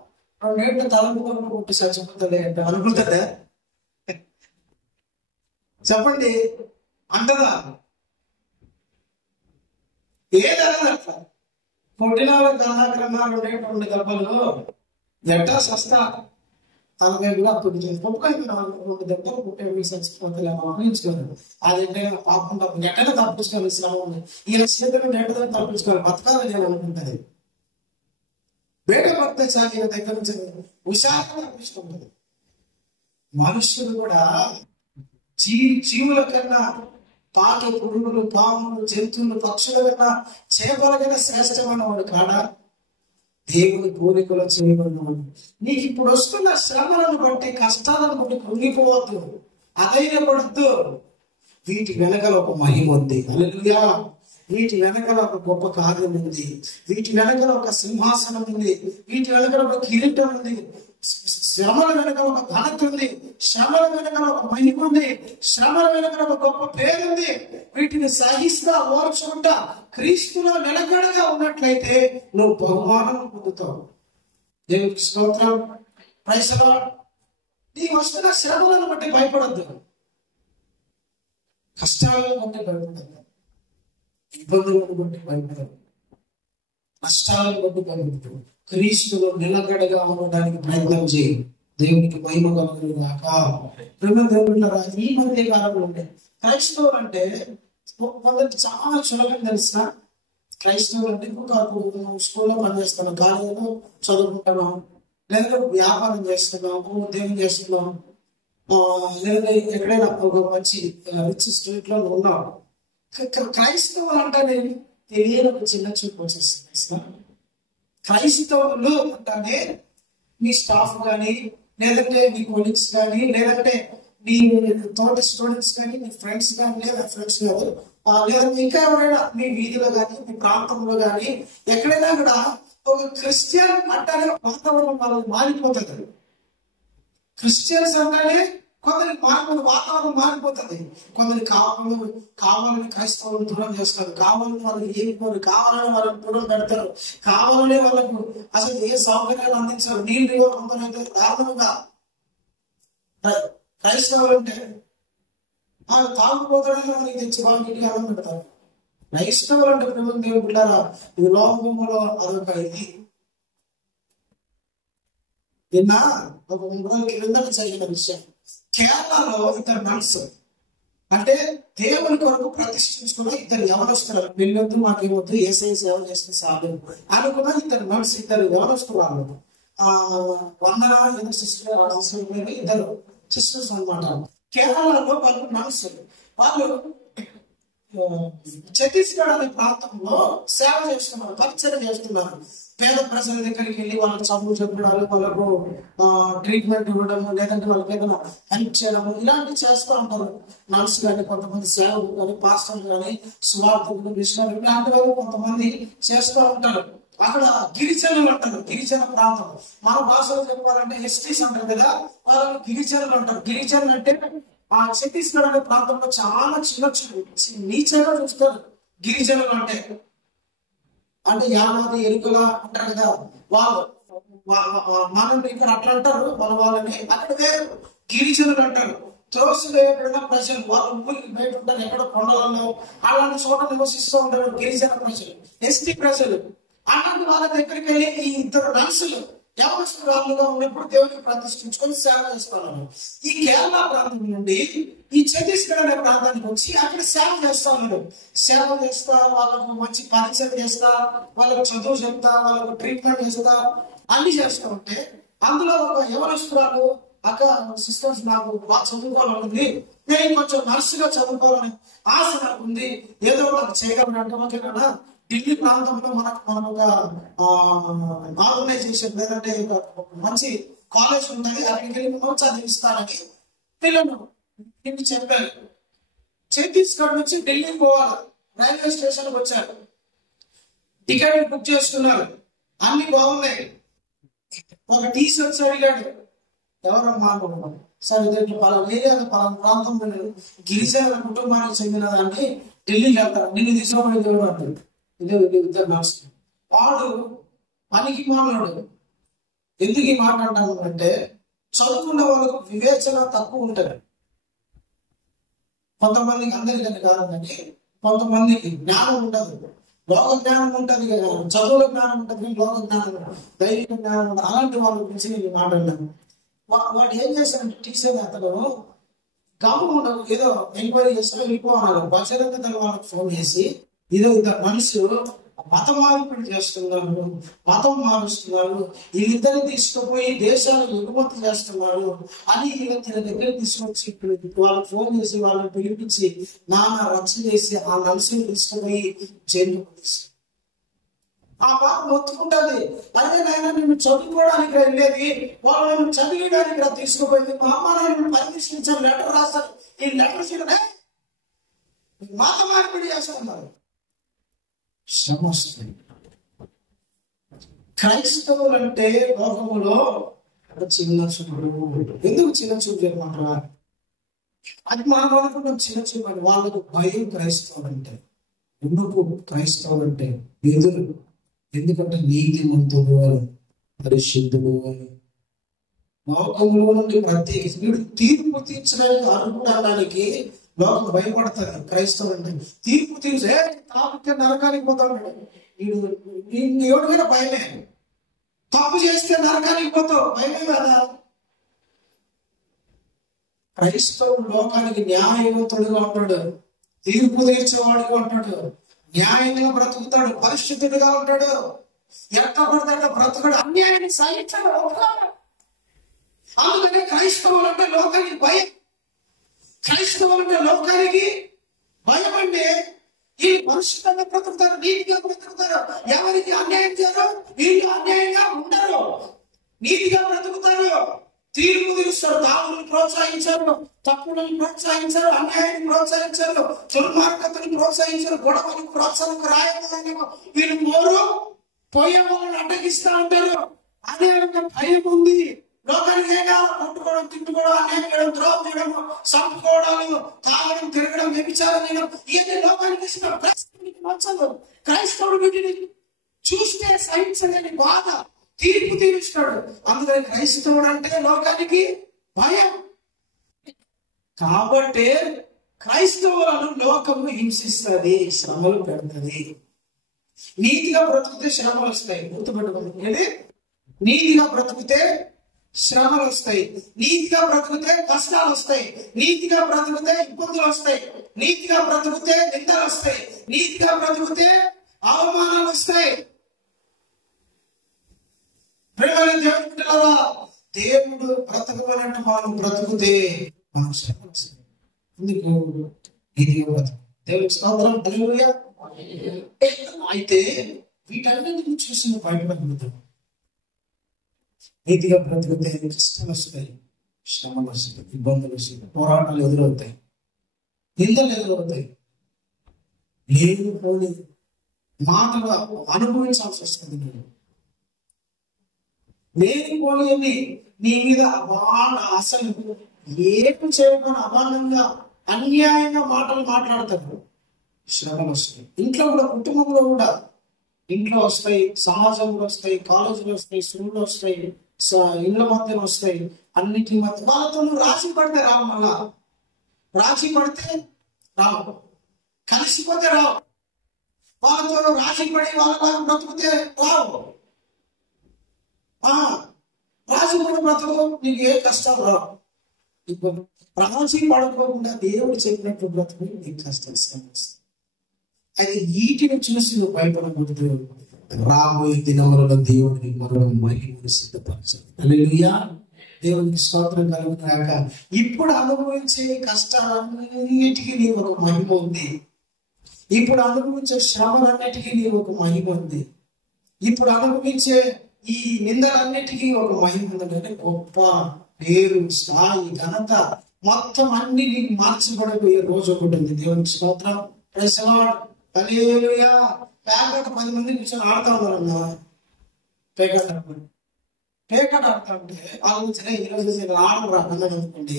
2 ఏళ్ళు తలముకొని కొట్టి చచ్చిపోతుంది అంటే అనుకుంటుందా? చెప్పండి, అంటదా? ఏదన్నా అట్లా పొట్టిలో దాదాక్రమా 2 దెబ్బలు ఎట్టా సస్తా తలకాయ కూడా అప్పుడు ఒక్కొక్క 2 దెబ్బలు పుట్టే చచ్చిపోతుంది ఆలోచించుకోలేదు. అది ఎట్టైనా పాపం ఎట్టైనా తప్పించుకోవాలి. శ్రమ ఉంది, ఈయన చేతులు ఎట్టైనా తప్పించుకోవాలి, బతకాలని నేను అనుకుంటుంది. బయట పడితే చాలు ఈయన దగ్గర నుంచి హుషారుగా తప్పించుకుంటుంది. మనుషులు కూడా జీవుల కన్నా పాట, పురుగులు, పాములు, జంతువులు, పక్షుల కన్నా చేపల కన్నా శ్రేష్టమైన వాడు కాడా? దేవుని పోలికలో చేయబడినవాడు. నీకు ఇప్పుడు వస్తున్న శ్రమలను బట్టి, కష్టాలను బట్టి కృంగిపోవద్దు, అధైర్యపడద్దు. వీటి వెనకాల ఒక మహిమ ఉంది. హల్లెలూయా. వీటి వెనకాల ఒక గొప్ప కార్యం ఉంది. వీటి వెనకాల ఒక సింహాసనం ఉంది. వీటి వెనకాల ఒక కిరీటం ఉంది. శ్రమల వెనక ఒక ఘనత ఉంది. శ్రమల వెనకాల ఒక మహిమ ఉంది. శ్రమల వెనకాల ఒక గొప్ప పేరుంది. వీటిని సహిస్తా, ఓర్చుకుంటా క్రీస్తులో నిలకడగా ఉన్నట్లయితే నువ్వు బహుమానం పొందుతావు. దేవునికి స్తోత్రం. Praise the lord. నీకు వస్తున్న శ్రమలను బట్టి భయపడద్దు, కష్టాలను బట్టి భయపడద్దు, ఇబ్బందులను బట్టి భయపడదు, కష్టాలను బట్టి భయపడదు. క్రీస్తులో నిలకడగా ఉండడానికి ప్రయత్నం చేయి. దేవునికి మహిమ కలుగును గాక. దేవుళ్ళరా, ఈ మధ్య కాలంలో ఉంటే క్రైస్తవులు అంటే కొందరికి చాలా సులభం తెలిసిన. క్రైస్తవులు అంటే స్కూల్లో పనిచేస్తున్నాం, కాలేజీలో చదువుకుంటున్నాం, లేదా వ్యాపారం చేస్తున్నాం, ఉద్యోగం చేస్తున్నాం, లేదా ఎక్కడైనా ఒక మంచి రిచ్ స్ట్రీట్ లో ఉన్నాం. క్రైస్తవులు అంటే తెలియని ఒక చిన్న చూపు వచ్చేస్తుంది. క్రైస్తవులు అంటానే మీ స్టాఫ్ కానీ, లేదంటే మీ కొలీగ్స్ కానీ, లేదంటే మీ తోటి స్టూడెంట్స్ కానీ, మీ ఫ్రెండ్స్ కానీ, లేదా ఫ్రెండ్స్ కాదు, లేదంటే ఇంకా ఎవరైనా మీ వీధిలో కానీ, మీ ప్రాంతంలో కానీ ఎక్కడైనా కూడా ఒక క్రిస్టియన్ అంటానే వాతావరణం వాళ్ళకి మారిపోతుంది. క్రిస్టియన్స్ అంటానే కొందరికి వాతావరణం మారిపోతుంది. కొందరికి కావాలని క్రైస్తవులను దూరం చేస్తారు, కావాలని వాళ్ళకి ఏమి కోరు, కావాలని వాళ్ళని దూరం పెడతారు, కావాలనే వాళ్ళకు అసలు ఏ సౌకర్యాలు అందించారు. నీళ్ళు కొందరైతే దారుణంగా క్రైస్తవులు అంటే వాళ్ళు తాగుపోతాడని మనకి తెచ్చి వాళ్ళకి అన్నం పెడతారు. క్రైస్తవులు అంటే ప్రభుత్వం దేవుడు బిడ్డారా, ఈ లోకంలో అదొక ఇది. నిన్న ఒక 3 రోజుల క్రిందట జరిగిన విషయం. కేరళలో ఇద్దరు నర్సు, అంటే దేవుని కొరకు ప్రతిష్ఠించుకున్న ఇద్దరు యవనస్తున్నారు. పెళ్ళొద్దు, మాకేమొద్దు, ఏసై సేవ చేస్తే చాలు అనుకున్న ఇద్దరు నర్సు, ఇద్దరు యవనస్తులు. వాళ్ళు వందన ఏదో సిస్టర్, ఇద్దరు సిస్టర్స్ అనమాట. కేరళలో వాళ్ళు నర్సులు. వాళ్ళు ఛత్తీస్గఢ్ అనే ప్రాంతంలో సేవ చేస్తున్నారు, పరిచయం చేస్తున్నారు. పేద ప్రజల దగ్గరికి వెళ్ళి వాళ్ళకి చదువు చెప్పడాలు, వాళ్ళకు ట్రీట్మెంట్ ఇవ్వడము, లేదంటే వాళ్ళకి ఏదైనా హెల్ప్ చేయడము, ఇలాంటివి చేస్తూ ఉంటారు. నర్సు కానీ, కొంతమంది సేవలు కానీ, పాస్టర్లు కానీ, సువార్థకులు, మిషనరీలు ఇలాంటి వాళ్ళు కొంతమంది చేస్తూ ఉంటారు. అక్కడ గిరిజనులు అంటారు, గిరిజన ప్రాంతం. మన భాషలో చెప్పాలంటే ఎస్టీస్ అంటారు కదా, వాళ్ళు గిరిజనులు అంటారు. గిరిజనులు అంటే ఆ ఛత్తీస్గఢ్ అనే ప్రాంతంలో చాలా నీచగా చూస్తారు గిరిజనులు అంటే. అంటే యానాది ఎరుకల అంటారు కదా, వాళ్ళు మనం ఇక్కడ అట్లా అంటారు మన వాళ్ళని, అక్కడ వేరు గిరిజనులు అంటారు. త్రోసులు ఎక్కడైనా ప్రజలు, వాళ్ళు ఊరికి బయట ఉంటారు, ఎక్కడ కొండలలో అలాంటి చోట నివసిస్తూ ఉంటారు గిరిజన ప్రజలు, ఎస్టీ ప్రజలు. అలాంటి వాళ్ళ దగ్గరికి వెళ్ళి ఈ ఇద్దరు నర్సులు యవనస్తురాలుగా ఉన్నప్పుడు దేవునికి ప్రతిష్ఠించుకొని సేవ చేస్తాను. ఈ కేరళ ప్రాంతం నుండి ఈ ఛత్తీస్గఢ్ అనే ప్రాంతానికి వచ్చి అక్కడ సేవ చేస్తా ఉన్నాడు. సేవ చేస్తా, వాళ్ళకు మంచి పరిచయం చేస్తా, వాళ్ళకు చదువు చెప్తా, వాళ్ళకు ట్రీట్మెంట్ చేస్తా, అన్ని చేస్తా ఉంటే అందులో ఒక యవనస్తురాలు, అక్క సిస్టర్స్ నాకు బాగా చదువుకోవాలనుంది, నేను కొంచెం నర్సుగా చదువుకోవాలని ఆశ నాకు ఉంది, ఏదో నాకు చేయగలను అంటే మాకేనా ఢిల్లీ ప్రాంతంలో మనం ఒక ఆర్గనైజేషన్ లేదంటే మంచి కాలేజ్ ఉంటుంది, అక్కడికి వెళ్ళి మనం చదివిస్తానని పిల్లలు నిన్ను చెప్పారు. ఛత్తీస్గఢ్ నుంచి ఢిల్లీ పోవాలి, రైల్వే స్టేషన్ వచ్చారు, టికెట్ బుక్ చేసుకున్నారు, అన్ని బాగున్నాయి. ఒక టీషర్ట్స్ అడిగాడు, ఎవరమ్మా సార్ ఇది పలానా ఏరియా పలానా ప్రాంతం గిరిజన కుటుంబానికి చెందినదాన్ని ఢిల్లీకి వెళ్తారు, నిన్ను తీసుకోమని దేవుడు అంటాడు. ఇదే ఇద్దరు నర్సు. వాడు పనికి మాట్లాడు. ఎందుకు ఈ మాట అంటాను అంటే, చదువుకున్న వాళ్ళకు వివేచన తక్కువ ఉంటుంది. కొంతమందికి, అందరికీ కాదు కానీ కొంతమందికి జ్ఞానం ఉండదు, లోక జ్ఞానం ఉంటుంది కదా, చదువుల జ్ఞానం ఉంటుంది, లోక జ్ఞానం, దైవిక జ్ఞానం ఉంటుంది. అలాంటి వాళ్ళ గురించి నేను మాట్లాడినాను. వాడు ఏం చేస్తాడంటే, టీచర్ అతను గమనం ఉండదు, ఏదో ఎంక్వైరీ చేస్తారో వెళ్ళిపోవాలి. బచ్చరంత వాళ్ళకి ఫోన్ చేసి, ఇదో ఇద్దరు మనుషులు మత మార్పిడి చేస్తున్నారు, మతం మారుస్తున్నారు, వీళ్ళిద్దరిని తీసుకుపోయి దేశాలు ఎగుమతి చేస్తున్నారు అని వీళ్ళ దగ్గర తీసుకొచ్చి వాళ్ళకి ఫోన్ చేసి వాళ్ళని పిలిపించి నానా రచ్చ చేసి ఆ నలుసుని తీసుకుపోయి జైలు పంపిస్తారు. ఆ బాబు మొత్తుకుంటుంది, అదే నాయన నేను చదువుకోవడానికి వెళ్ళేది, వాళ్ళు నేను చదివేయడానికి తీసుకుపోయింది, మా అమ్మ నాన్న పరిశీలించాను, లెటర్ రాస్తారు, ఈ లెటర్ చేయడం మత మార్పిడి చేస్తున్నారు. సమస్య క్రైస్తవులు అంటే లోకములో చిన్న చూపుడు. ఎందుకు చిన్న చూపు చెప్పమంటారా? అది మనం అనుకుంటాం చిన్న చూపు అని. వాళ్ళకు భయం క్రైస్తవులు అంటే, ఎందుకు క్రైస్తవులు అంటే ఎదురు, ఎందుకంటే నీతిమంతుడు అని, పరిశుద్ధుడు అని. లోకంలో నుండి ప్రత్యేకించి వీడు తీర్పు తీర్చడానికి అనుకోవడానికి లోకం భయపడుతుంది. క్రైస్తవులు అంటే తీర్పు తీర్చే తాపితే నరకానికి పోతాడు. వీడు కూడా భయమే, తప్పు చేస్తే నరకానికి పోతావు, భయమే కదా. క్రైస్తవుడు లోకానికి న్యాయవంతుడుగా ఉంటాడు, తీర్పు తీర్చేవాడుగా ఉంటాడు, న్యాయంగా బ్రతుకుతాడు, పరిశుద్ధుడిగా ఉంటాడు, ఎట్లా పడతాడో బ్రతుకుడు, అన్యాయాన్ని సహించడు. అందుకని క్రైస్తవులు అంటే లోకానికి భయం. క్రైస్తవులు అంటే లోకానికి భయం. అంటే ఈ పరిశుద్ధంగా బ్రతుకుతారు, నీతిగా బ్రతుకుతారు, ఎవరికి అన్యాయం చేయరు, వీళ్ళు అన్యాయంగా ఉండరు, నీతిగా బ్రతుకుతారు, తీర్పు తీరుస్తారు, తాగుని ప్రోత్సహించారు, తప్పులను ప్రోత్సహించారు, అన్యాయాన్ని ప్రోత్సహించారు, దుర్మార్గతను ప్రోత్సహించారు, గొడవలకు ప్రోత్సాహం రాయని వీళ్ళు మోరు పోయే వాళ్ళని అడ్డగిస్తా ఉంటారు. అదే భయం ఉంది లోకానికి. కొట్టుకోవడం, తిట్టుకోవడం, అన్యాయం చేయడం, ద్రోహం చేయడం, చంపుకోవడాలు, తాగడం, తిరగడం, వ్యభిచారం చేయడం, ఇవన్నీ లోకానికి ఇష్టం. క్రైస్తవునికి నచ్చదు. క్రైస్తవుడు వీటిని చూస్తే సహించలేని బాధ, తీర్పు తీరుస్తాడు. అందుకని క్రైస్తవుడు అంటే లోకానికి భయం. కాబట్టి క్రైస్తవులను లోకము హింసిస్తుంది, శ్రమలు పెడుతుంది. నీతిగా బ్రతుకుతే శ్రమలు వస్తాయి, గుర్తుపెట్టుకోండి. నీతిగా బ్రతుకుతే శ్రమలు వస్తాయి. నీతిగా బ్రతుకుతే కష్టాలు వస్తాయి. నీతిగా బ్రతుకుతే ఇబ్బందులు వస్తాయి. నీతిగా బ్రతుకుతే నిందలు వస్తాయి. నీతిగా బ్రతుకుతే అవమానాలు వస్తాయి. ప్రియమైన దేవుని బిడ్డలారా, దేవుడు బ్రతకమనంటే మనం బ్రతుకుతే మనం శ్రమలు వస్తాయి. ఎందుకు? ఇది దేవుని స్తోత్రం. హల్లెలూయా. అయితే వీటన్నిటిని చూసి భయపడగలుగుతాం. నీతిగా బ్రతికితే కష్టాలు వస్తాయి, శ్రమలు వస్తాయి, ఇబ్బందులు వస్తాయి, పోరాటాలు ఎదురవుతాయి, నిందలు ఎదురవుతాయి, లేనిపోని మాటలు అనుభవించాల్సి వస్తుంది. నేను లేనిపోని నీ మీద అసలు ఏమి చేయకుండా అబాండంగా అన్యాయంగా మాటలు మాట్లాడతారు. శ్రమలు వస్తాయి. ఇంట్లో కూడా, కుటుంబంలో కూడా, ఇంట్లో వస్తాయి, సమాజంలో వస్తాయి, కాలేజీలో వస్తాయి, స్కూల్లో వస్తాయి, ఇళ్ళ మధ్యలో వస్తాయి, అన్నిటి మధ్య వాళ్ళతో రాజీ పడితే రావు. మళ్ళా రాజీ పడితే రావు, కలిసిపోతే రావు. వాళ్ళతో రాజీ పడి వాళ్ళ బ్రతుకుతే రావు. రాజీ పడి బ్రతుకు, నీకు ఏ కష్టం రావు. ఇప్పుడు రాజీ పడుకోకుండా దేవుడు చెప్పినట్టు బ్రతుకు నీకు కష్టాలు వస్తాయి. అయితే వీటిని చూసి నువ్వు భయపడకూడదు. రాబోయే దినములలో దేవుడిని మరో మహిమను సిద్ధపరచాలి. హల్లెలూయా. దేవునికి స్తోత్రం కలుగుతాక. ఇప్పుడు అనుభవించే కష్టాలన్నిటికీ నీ ఒక మహిమ ఉంది. ఇప్పుడు అనుభవించే శ్రమలన్నిటికీ నీ ఒక మహిమ ఉంది. ఇప్పుడు అనుభవించే ఈ నిందలన్నిటికీ ఒక మహిమ ఉంది. గొప్ప పేరు, స్థాయి, ఘనత మొత్తం అన్ని నీకు మార్చబడిపోయే రోజు ఒకటి ఉంది. దేవునికి స్తోత్రం. Praise the lord. హల్లెలూయా. పేకాట 10 మంది కూర్చొని ఆడుతా ఉన్నారన్నా. పేకాట ఆడుతా ఉంటే ఆలోచన ఈరోజు ఆడరా అన్నది అనుకోండి,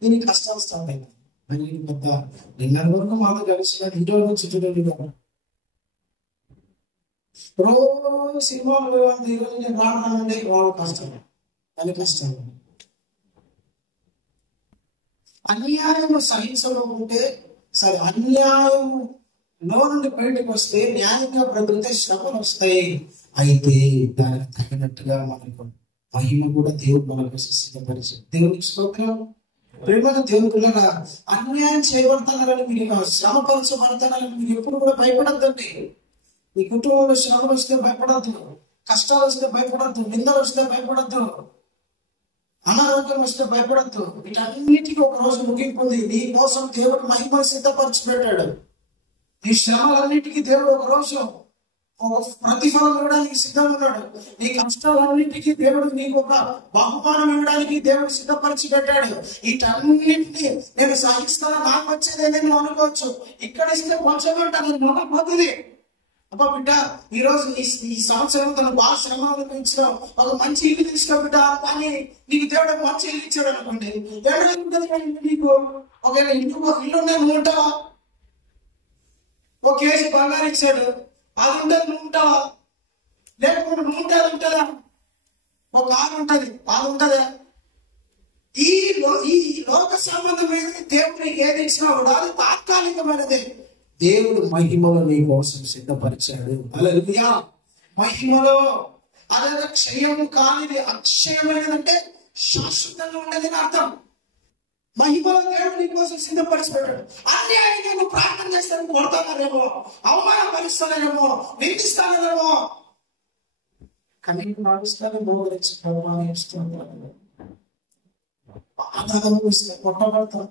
దీనికి కష్టాలు స్టార్ట్ అయినాయి. పెద్ద నిన్నటి వరకు మాతో కలిసి ఇంటి నుంచి చుట్టూ రోజు సినిమాలు ఈరోజు నేను రావడానండి వాళ్ళు కష్టం, అది కష్టం. అన్యాయం సహించకుంటే సరే, అన్యాయం లో నుండి బయటకు వస్తే న్యాయంగా బ్రతికితే శ్రమలు వస్తాయి. అయితే దానికి తగినట్టుగా మనకు మహిమ కూడా దేవుడు మనకు సిద్ధపరిచాడు. దేవునికి స్తోత్రం. ప్రేమగా దేవునిగా అన్యాయం చేయబడతానని మీరు, శ్రమపరచబడతానని మీరు ఎప్పుడు కూడా భయపడద్దండి. మీ కుటుంబంలో శ్రమలు వస్తే భయపడద్దు, కష్టాలు వస్తే భయపడద్దు, నిందలు వస్తే భయపడద్దు, అనారోగ్యం వస్తే భయపడద్దు. వీటన్నిటికీ ఒక రోజు ముగింపు ఉంది. నీ కోసం దేవుడు మహిమ సిద్ధపరిచి పెట్టాడు. నీ శ్రమలన్నిటికీ దేవుడు ఒక రోజు ఒక ప్రతిఫలం ఇవ్వడానికి సిద్ధంగా ఉన్నాడు. నీ కష్టాలన్నిటికీ దేవుడు నీకు ఒక బహుమానం ఇవ్వడానికి దేవుడు సిద్ధపరిచి పెట్టాడు. వీటన్నింటినీ నేను సహిస్తాను, నాకు వచ్చేదేనే నువ్వు అనుకోవచ్చు. ఇక్కడ ఇస్తే కొంచెం నాకు నమ్మకపోతుంది. అబ్బా బిడ్డ, ఈ రోజు ఈ సంవత్సరం తను బాగా శ్రమ అనుభవించడం, ఒక మంచి ఇల్లు తీసుకో బిడ్డ, కానీ నీకు దేవుడు మంచి ఇల్లు ఇచ్చాడు అనుకోండి. నీకు ఒకవేళ ఇల్లు నేను ఉంటావా? ఒక కేజీ బంగారు ఇచ్చాడు, అది ఉంటుంది, నువ్వు ఉంటావా? లేకపోతే నువ్వు ఉంటే అది ఉంటుందా? ఒక కారు ఉంటుంది, అది ఉంటుందా? ఈ లోక సంబంధమైన దేవుడు నీకు ఏది ఇచ్చినా కూడా అది తాత్కాలికమైనదే. దేవుడు మహిమలో నీ కోసం సిద్ధపరిచాడు. హల్లెలూయా. మహిమలో అదే క్షయం కానిది, అక్షయమైనది అంటే శాశ్వతంగా ఉండేది అర్థం. మహిమలో దేవుడు నీ కోసం సిద్ధపరిచిపెట్టాడు. అన్యాయంగా నువ్వు ప్రార్థన చేస్తాను, కొడతానేమో, అవమానపరుస్తానేమో, నిందిస్తానేమో, కానీ నడుస్తాను మోగరించి ప్రభావిస్తాను, బాధ కొట్టబడతాను.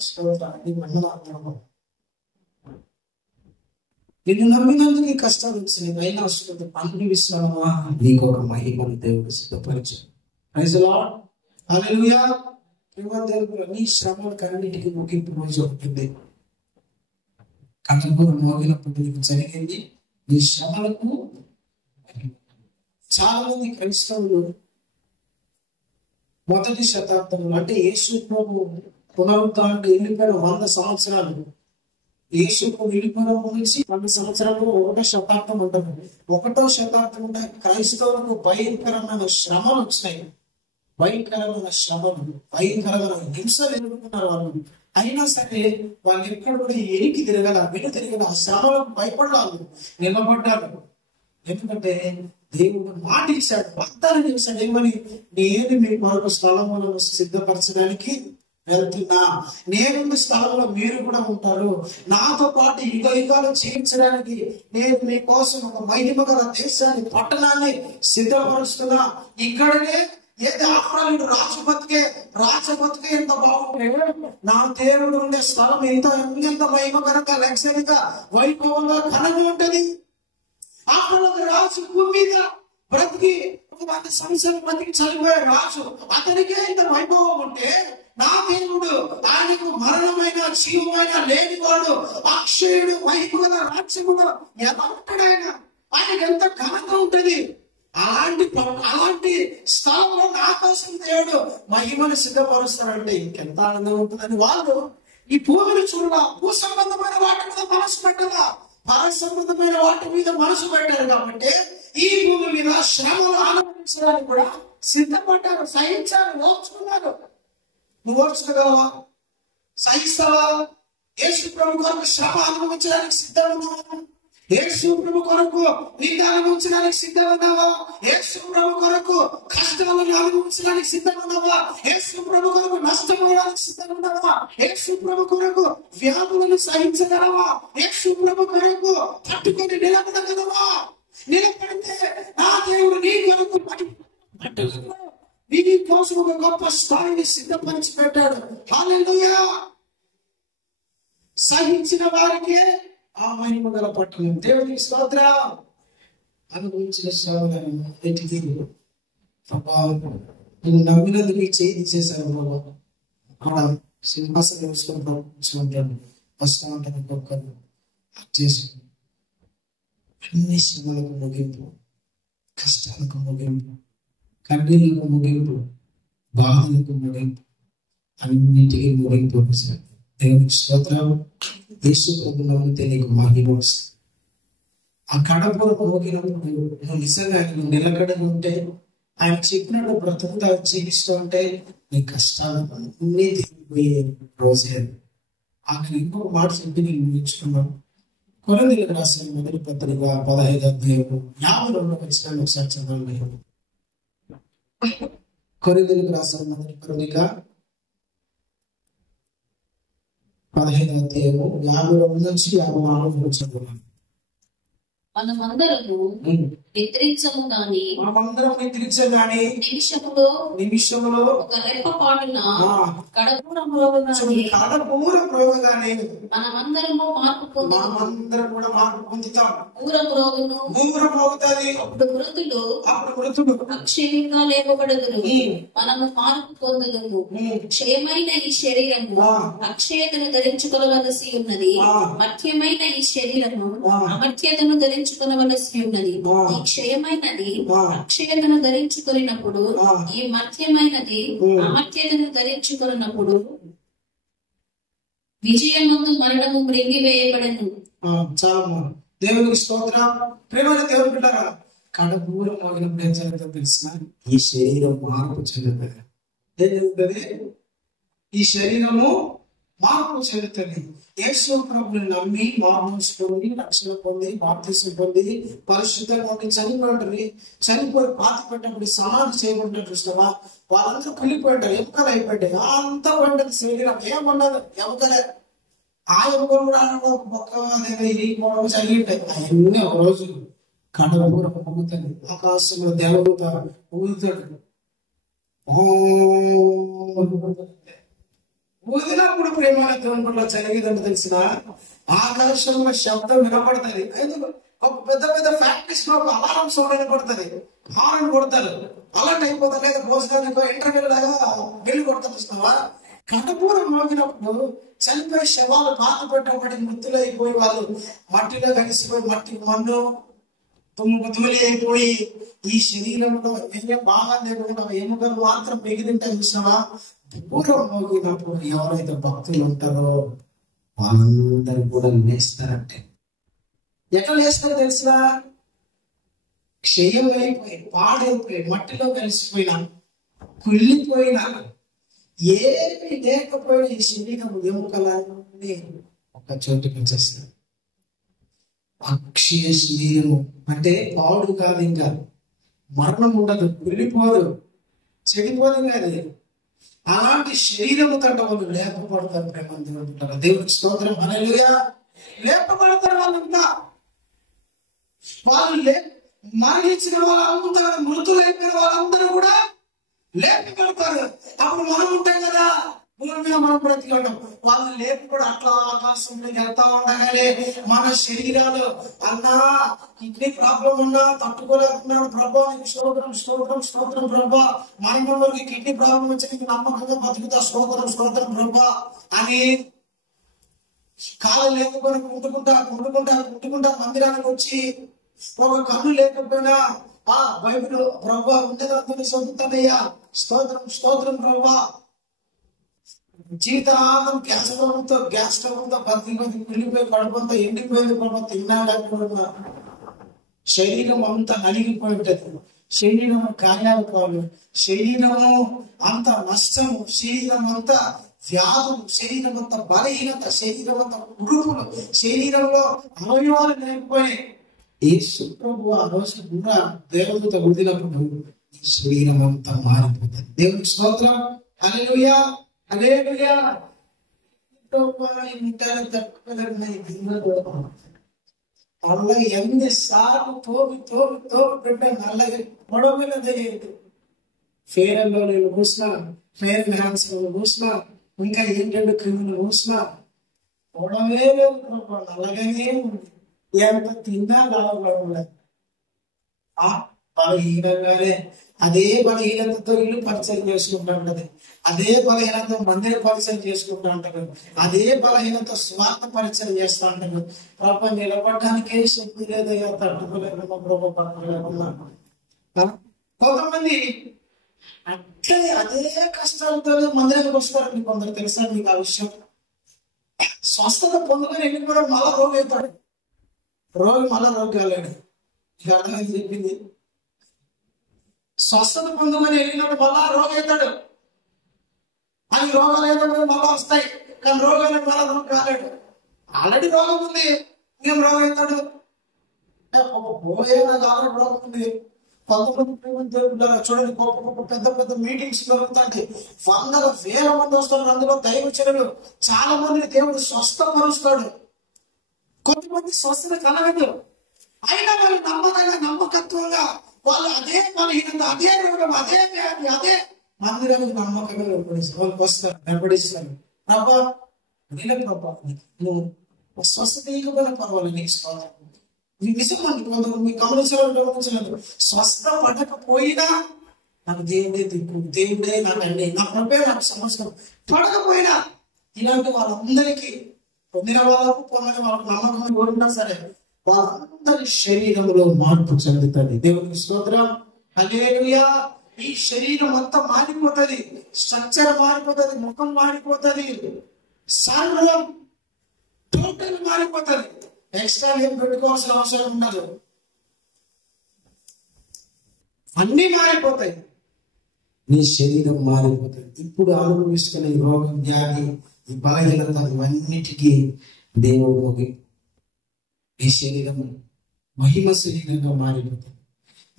నిన్ను నమ్మినందుకు ఈ కష్టాలు వచ్చినాయి, అయినా వస్తుంది. పండు విశ్వాసమా, నీకు ఒక మహిమను దేవుడు సిద్ధపరిచాడు. Praise the lord. హల్లెలూయా. నీ శ్రమలకు అన్నిటికీ ముగింపు రోజు ఉంటుంది. కంటకూర మోగినప్పుడు నీకు జరిగింది నీ శ్రమలకు. చాలా మంది క్రైస్తవులు మొదటి శతాబ్దంలో, అంటే యేసు ప్రభు పునరుద్ధరణకు వెళ్ళిపోయిన 100 సంవత్సరాలు, యేసు ప్రభు వెళ్ళిపోయిన నుంచి 100 సంవత్సరాలు, 1వ శతాబ్దం ఉంటుంది. 1వ శతాబ్దం ఉంటే క్రైస్తవులకు భయంకరమైన శ్రమలు వచ్చినాయి. భయంకరమైన శ్రమలు, భయంకరమైన హింసలు ఎదుర్కొన్నారు వాళ్ళు. అయినా సరే వాళ్ళు ఎక్కడ కూడా ఎనికి తిరగల, వెను తిరగల, శ్రమలకు భయపడ్డారు, నిలబడ్డారు. ఎందుకంటే దేవుడు మాట ఇచ్చాడు, వాగ్దానం చేశాడు. ఏమని? నేను మీ కొరకు స్థలములను సిద్ధపరచడానికి వెళ్తున్నా, నేనున్న స్థలంలో మీరు కూడా ఉంటారు, నాతో పాటు యుగ యుగాలు జీవించడానికి నేను మీకోసం ఒక మహిమ గల దేశాన్ని, పట్టణాన్ని సిద్ధపరుస్తున్నా. ఇక్కడనే ఏది ఆఫ్రాలు రాజు బతికే ఎంత బాగుంటే, నా దేవుడు ఉండే స్థలం ఎంత మహిమకరంగా, లగ్జరీగా, వైభవంగా, ఘనంగా ఉంటది. ఆఫ్రాలకు రాజు భూమి మీద బ్రతికి 100 సంవత్సరాలు బ్రతికి చనిపోయే రాజు, అతనికే ఇంత వైభవం ఉంటే, నా దేవుడు ఆయనకు మరణమైన జీవమైన లేనివాడు, అక్షయుడు, మహిమగల రాజ్యముడు ఎలా ఉంటాడు? ఆయనకు ఎంత ఘనంగా ఉంటుంది. అలాంటి స్థలంలో నా కోసం దేవుడు మహిమను సిద్ధపరుస్తారంటే ఇంకెంత ఆనందం ఉంటుందని వాళ్ళు ఈ భూమిని చూడాల. భూ సంబంధమైన వాటి మీద మనసు పెట్టాలా, పర సంబంధమైన వాటి మీద మనసు పెట్టారు. కాబట్టి ఈ భూమి మీద శ్రమలు ఆనందించడానికి కూడా సిద్ధపడ్డారు, సహించారు, ఓర్చుకున్నారు. నువ్వు ఓర్చుకోగలవా? సహిస్తావా? యేసు ప్రభు కొరకు శ్రమ అనుభవించడానికి సిద్ధంగా ఉన్నావా? యేసు ప్రభు కొరకు నింద అనుభవించడానికి సిద్ధంగా ఉన్నావా? యేసు ప్రభు కొరకు కష్టాలను అనుభవించడానికి సిద్ధంగా ఉన్నావా? యేసు ప్రభు కొరకు నష్టపోవడానికి సిద్ధంగా ఉన్నావా? యేసు ప్రభు కొరకు వ్యాధులను సహించగలవా? యేసు ప్రభు కొరకు తట్టుకొని నిలబడగలవా? నిలబడితే నా దేవుడు నీ కొరకు పట్టుదల నీ కోసం ఒక గొప్ప స్థాయిని సిద్ధపరిచి పెట్టాడు. హల్లెలూయా! సహించిన వారికే ఆ మహిమ గల పట్టణం. దేవునికి స్తోత్రం. అనుభవించిన శ్రమలను ఎన్నిటికీ నేను నమ్మినందుకు చేయి చేశాను బాబా. అక్కడ సింహాసనం వేసుకొని ప్రవర్తించుకుంటాను, వస్తూ ఉంటాను, ఒక్కొక్కరు చేసుకుని అన్ని శ్రమలకు ముగింపు, కష్టాలకు ముగింపు, కన్నీళ్లకు ముగింపు, బాధలకు ముగింపు, అన్నిటికీ ముగింపు. దేవునికి స్తోత్రం. యేసు ప్రభు నమ్మితే నీకు మహిమ వస్తుంది. ఆ కడపలో మోగినప్పుడు నువ్వు నిజంగా ఆయన నిలకడగా ఉంటే, ఆయన చెప్పినట్టు బ్రతుకుతా జీవిస్తూ ఉంటే నీ కష్టాలు అన్నీ తీరిపోయే రోజే. ఆయన ఇంకొక మాట చెప్పి నేను ముగించుకున్నాను. కొరింథీయులకు రాసిన మొదటి పత్రిక 15వ అధ్యాయం 52వ వచనాన్ని ఒకసారి చదవండి. కొరింథీయులకు రాసిన మొదటి పత్రిక 15వ అధ్యాయము 52 నుంచి 54 చదువుతున్నాను. మనమందరము నిద్రించము గాని నిమిషములో ఒక రెప్పపాటున కడపూర మ్రోగగానే మనమందరము మార్పు పొందుతాం. ఊర మ్రోగుతుంది. అప్పుడు మృతులు అక్షయంగా లేపబడుదురు. మనము మార్పు పొందుదుము. క్షయమైన ఈ శరీరము అక్షయతను ధరించుకోవలసి ఉన్నది, మధ్యమైన ఈ శరీరము అమర్త్యతను ధరించుకోవలసి ఉన్నది. ఈ క్షయమైనది అక్షయతను ధరించుకున్నప్పుడు, ఈ మధ్యమైనది అమర్త్యతను ధరించుకున్నప్పుడు విజయం ముందు మరణము మృంగివేయబడను. చాలా దేవునికి స్తోత్రం. ప్రేమైన దేవుని బిడ్డలారా, కడపూర మోగినప్పుడు ఏం జరుగుతుందో తెలిసిన? ఈ శరీరం మార్పు చెందుతుంది. ఏం జరుగుతుంది? ఈ శరీరము మార్పు చెందుతుంది. యేసు ప్రభుని నమ్మి మార్పు పొంది, రక్షణ పొంది, బాప్తిసం పొంది, పరిశుద్ధంగా ఉండి చనిపోయి పాతి పెట్టినప్పుడు సమాధి చేయబడ్డ చూస్తావా? వాళ్ళంతా కుళ్ళిపోయింటారు, ఎముకలు అయిపోయింటాయి. అంతా పంటది శరీరం, ఏమన్నది ఎముకలే. ఆ ఎముకలు కూడా మొక్క చల్లి ఉంటాయి. అవన్నీ ఒక రోజు కడపూర పొంగుతుంది. ఆకాశంలో దేవదూత ఊదుతాడు. ఊదినప్పుడు ప్రేమ దేవునిలో జరిగేదంటే తెలిసిన ఆకాశంలో శబ్దం వినపడుతుంది. ఒక పెద్ద పెద్ద ఫ్యాక్టరీస్ లో ఒక అలారం సౌండ్ వినపడుతుంది. హారన్ కొడతారు, అలర్ట్ అయిపోతారు. లేదా భోజనానికి ఇంటర్వ్యూ లాగా బిల్లు కొడతారు. చూసినావా? కడపూరం మోగినప్పుడు చనిపోయి శవాలు పాత పెట్టబడి మృతులైపోయి వాళ్ళు మట్టిలో కలిసిపోయి మట్టి మన్ను ధూళి అయిపోయి ఈ శరీరంలో ఏం బాగా లేకుండా ఎముకలు మాత్రం మిగిలింటే చూసినావా? పూర్వం మోగినప్పుడు ఎవరైతే భక్తులు ఉంటారో వాళ్ళందరూ కూడా లేస్తారంటే ఎట్లా లేస్తారో తెలిసిన? క్షయమైపోయి, పాడైపోయి, మట్టిలో కలిసిపోయినా, కుళ్ళిపోయినా, ఏమి లేకపోయినా ఈ శరీరం ఎముకలన్నీ ఒక చోటుకి వచ్చేస్తారు. అక్షయ శరీరము అంటే పాడు కాదు, ఇంకా మరణం ఉండదు, వెళ్ళిపోదు, చెడిపోదు కాదు. అలాంటి శరీరము కంటే వాళ్ళు లేపబడతారు. ప్రేమ దేవుడు, దేవుడికి స్తోత్రం, హల్లెలూయా. లేపబడతారు వాళ్ళంతా. వాళ్ళు మరణించిన వాళ్ళంతా, మృతులైపోయిన వాళ్ళందరూ కూడా లేపబడతారు. అప్పుడు మనం ఉంటాం కదా భూమి మీద, మనం బ్రతికి. వాళ్ళు లేపు కూడా అట్లా ఆకాశంలోకి వెళ్తా ఉండగానే మన శరీరాలు, అన్నా కిడ్నీ ప్రాబ్లం ఉన్నా తట్టుకోలేకున్నాడు ప్రభా, స్తోత్రం స్తోత్రం స్తోత్రం ప్రభా, మనకి కిడ్నీ ప్రాబ్లం వచ్చి నీకు నమ్మకంగా బతుకుతా, స్తోత్రం స్తోత్రం ప్రభా అని కాలు లేకపోయినా కుంటుకుంటా మందిరానికి వచ్చి, ఒక కన్ను లేకపోయినా ఆ బైబిల్ ప్రభా ఉండేదంతా చదువుతానయ్యా, స్తోత్రం స్తోత్రం ప్రభా, జీవితాంతం గ్యాస్ స్టవ్తో బతికి కుళ్ళిపోయి కడుపుంతా ఎండిపోయింది ప్రభా, తిన్నాడకుండా శరీరం అంతా నలిగిపోయి ఉంటది, శరీరం కార్యాలు కాదు, శరీరము అంత నష్టము, శరీరం అంతా వ్యాధులు, శరీరం అంతా బలహీనత, శరీరం అంతా ఉడుపులు, శరీరంలో అవయవాలు లేకపోయి యేసు ప్రభు ఆ రోజు కూడా దేవదూత ఊదినప్పుడు శరీరం అంతా మారిపోతుంది. దేవునికి స్తోత్రం, హల్లెలూయా హల్లెలూయా. అలా ఎన్నిసార్లు తోడు నల్లగా పొడవైన తెలియదు. ఫేర్ అండ్ లవ్లీ పూసినా, ఫేర్ అండ్ హ్యాండ్సమ్ పూసినా, ఇంకా ఏంటంటే క్రీములు పూసినా పొడవే లేదు, నల్లగానే ఉంది. ఎంత తిన్నా లాభపడలేదు. ఆ బలహీనంగానే అదే బలహీనతతో ఇల్లు పరిచయం చేసుకుంటూ ఉంటది, అదే బలహీనత మందిర పరిచయం చేసుకుంటూ ఉంటారు, అదే బలహీనత స్వార్థ పరిచయం చేస్తూ ఉంటారు. పాప నిలబడడానికే శక్తి లేదయ్యా, తట్టుకోలేకుండా ప్రభు పట్టుకోలేకున్నా. కొంతమంది అట్లే అదే కష్టాలతో మందిరానికి వస్తారండి. కొందరు తెలుసా మీకు ఆ విషయం? స్వస్థత పొందుకొని వెళ్ళి కూడా మళ్ళా రోగి అవుతాడు, రోగి మళ్ళా రోగి కాలేడు. ఇక అర్థమైంది చెప్పింది. స్వస్థత పొందుకొని వెళ్ళినప్పుడు మళ్ళా రోగి అవుతాడు. అది రోగాలు ఏదో మళ్ళా వస్తాయి, కానీ రోగాలు మళ్ళా రోగి కాలేడు. ఆల్రెడీ రోగం ఉంది, ఇంకేం రోగం అవుతాడు? పోయే నాకు ఆల్రెడీ రోగం ఉంది. కొంతమంది చూడండి, గొప్ప పెద్ద పెద్ద మీటింగ్స్ జరుగుతాయి, వందల వేల మంది వస్తారు, అందులో దైవచనులు చాలా మందిని దేవుడు స్వస్థపరుస్తాడు. కొంతమంది స్వస్థత కలగదు, అయినా వాళ్ళు నమ్మకత్వంగా వాళ్ళు అదే బలహీనత, అదే రోగం, అదే వ్యాధి, అదే మందిరానికి నమ్మకంగా వాళ్ళకి వస్తారు, వెంబడిస్తారు. ప్రభా నీళ్ళ ప్రభా నువ్వు స్వస్థత ఇవ్వకపోయినా పర్వాలేదు, నీకు నిజమండి. కొంతమంది మీకు గమనించలేదు, స్వస్థ పడకపోయినా నాకు దేవుడే దిక్కు, దేవుడే నాకు అండి, నా ప్రభే నాకు సమస్య పడకపోయినా, ఇలాంటి వాళ్ళందరికీ పొందిన వాళ్ళకు పొందని వాళ్ళకు నమ్మకం కోరుకున్నా సరే వాళ్ళందరి శరీరంలో మార్పు చెందుతుంది. దేవునికి స్తోత్రం, హల్లెలూయా. ఈ శరీరం అంతా మారిపోతుంది, స్ట్రక్చర్ మారిపోతుంది, ముఖం మారిపోతుంది, సర్వం టోటల్ మారిపోతుంది. ఎక్స్ట్రా ఏం పెట్టుకోవాల్సిన అవసరం ఉండదు, అన్ని మారిపోతాయి. నీ శరీరం మారిపోతుంది. ఇప్పుడు అనుభవిస్తున్న ఈ రోగం, వ్యాధి, ఈ బలహీనత, ఇవన్నిటికీ దేవుడికి ఈ శరీరం మహిమ శరీరంగా మారిపోతుంది.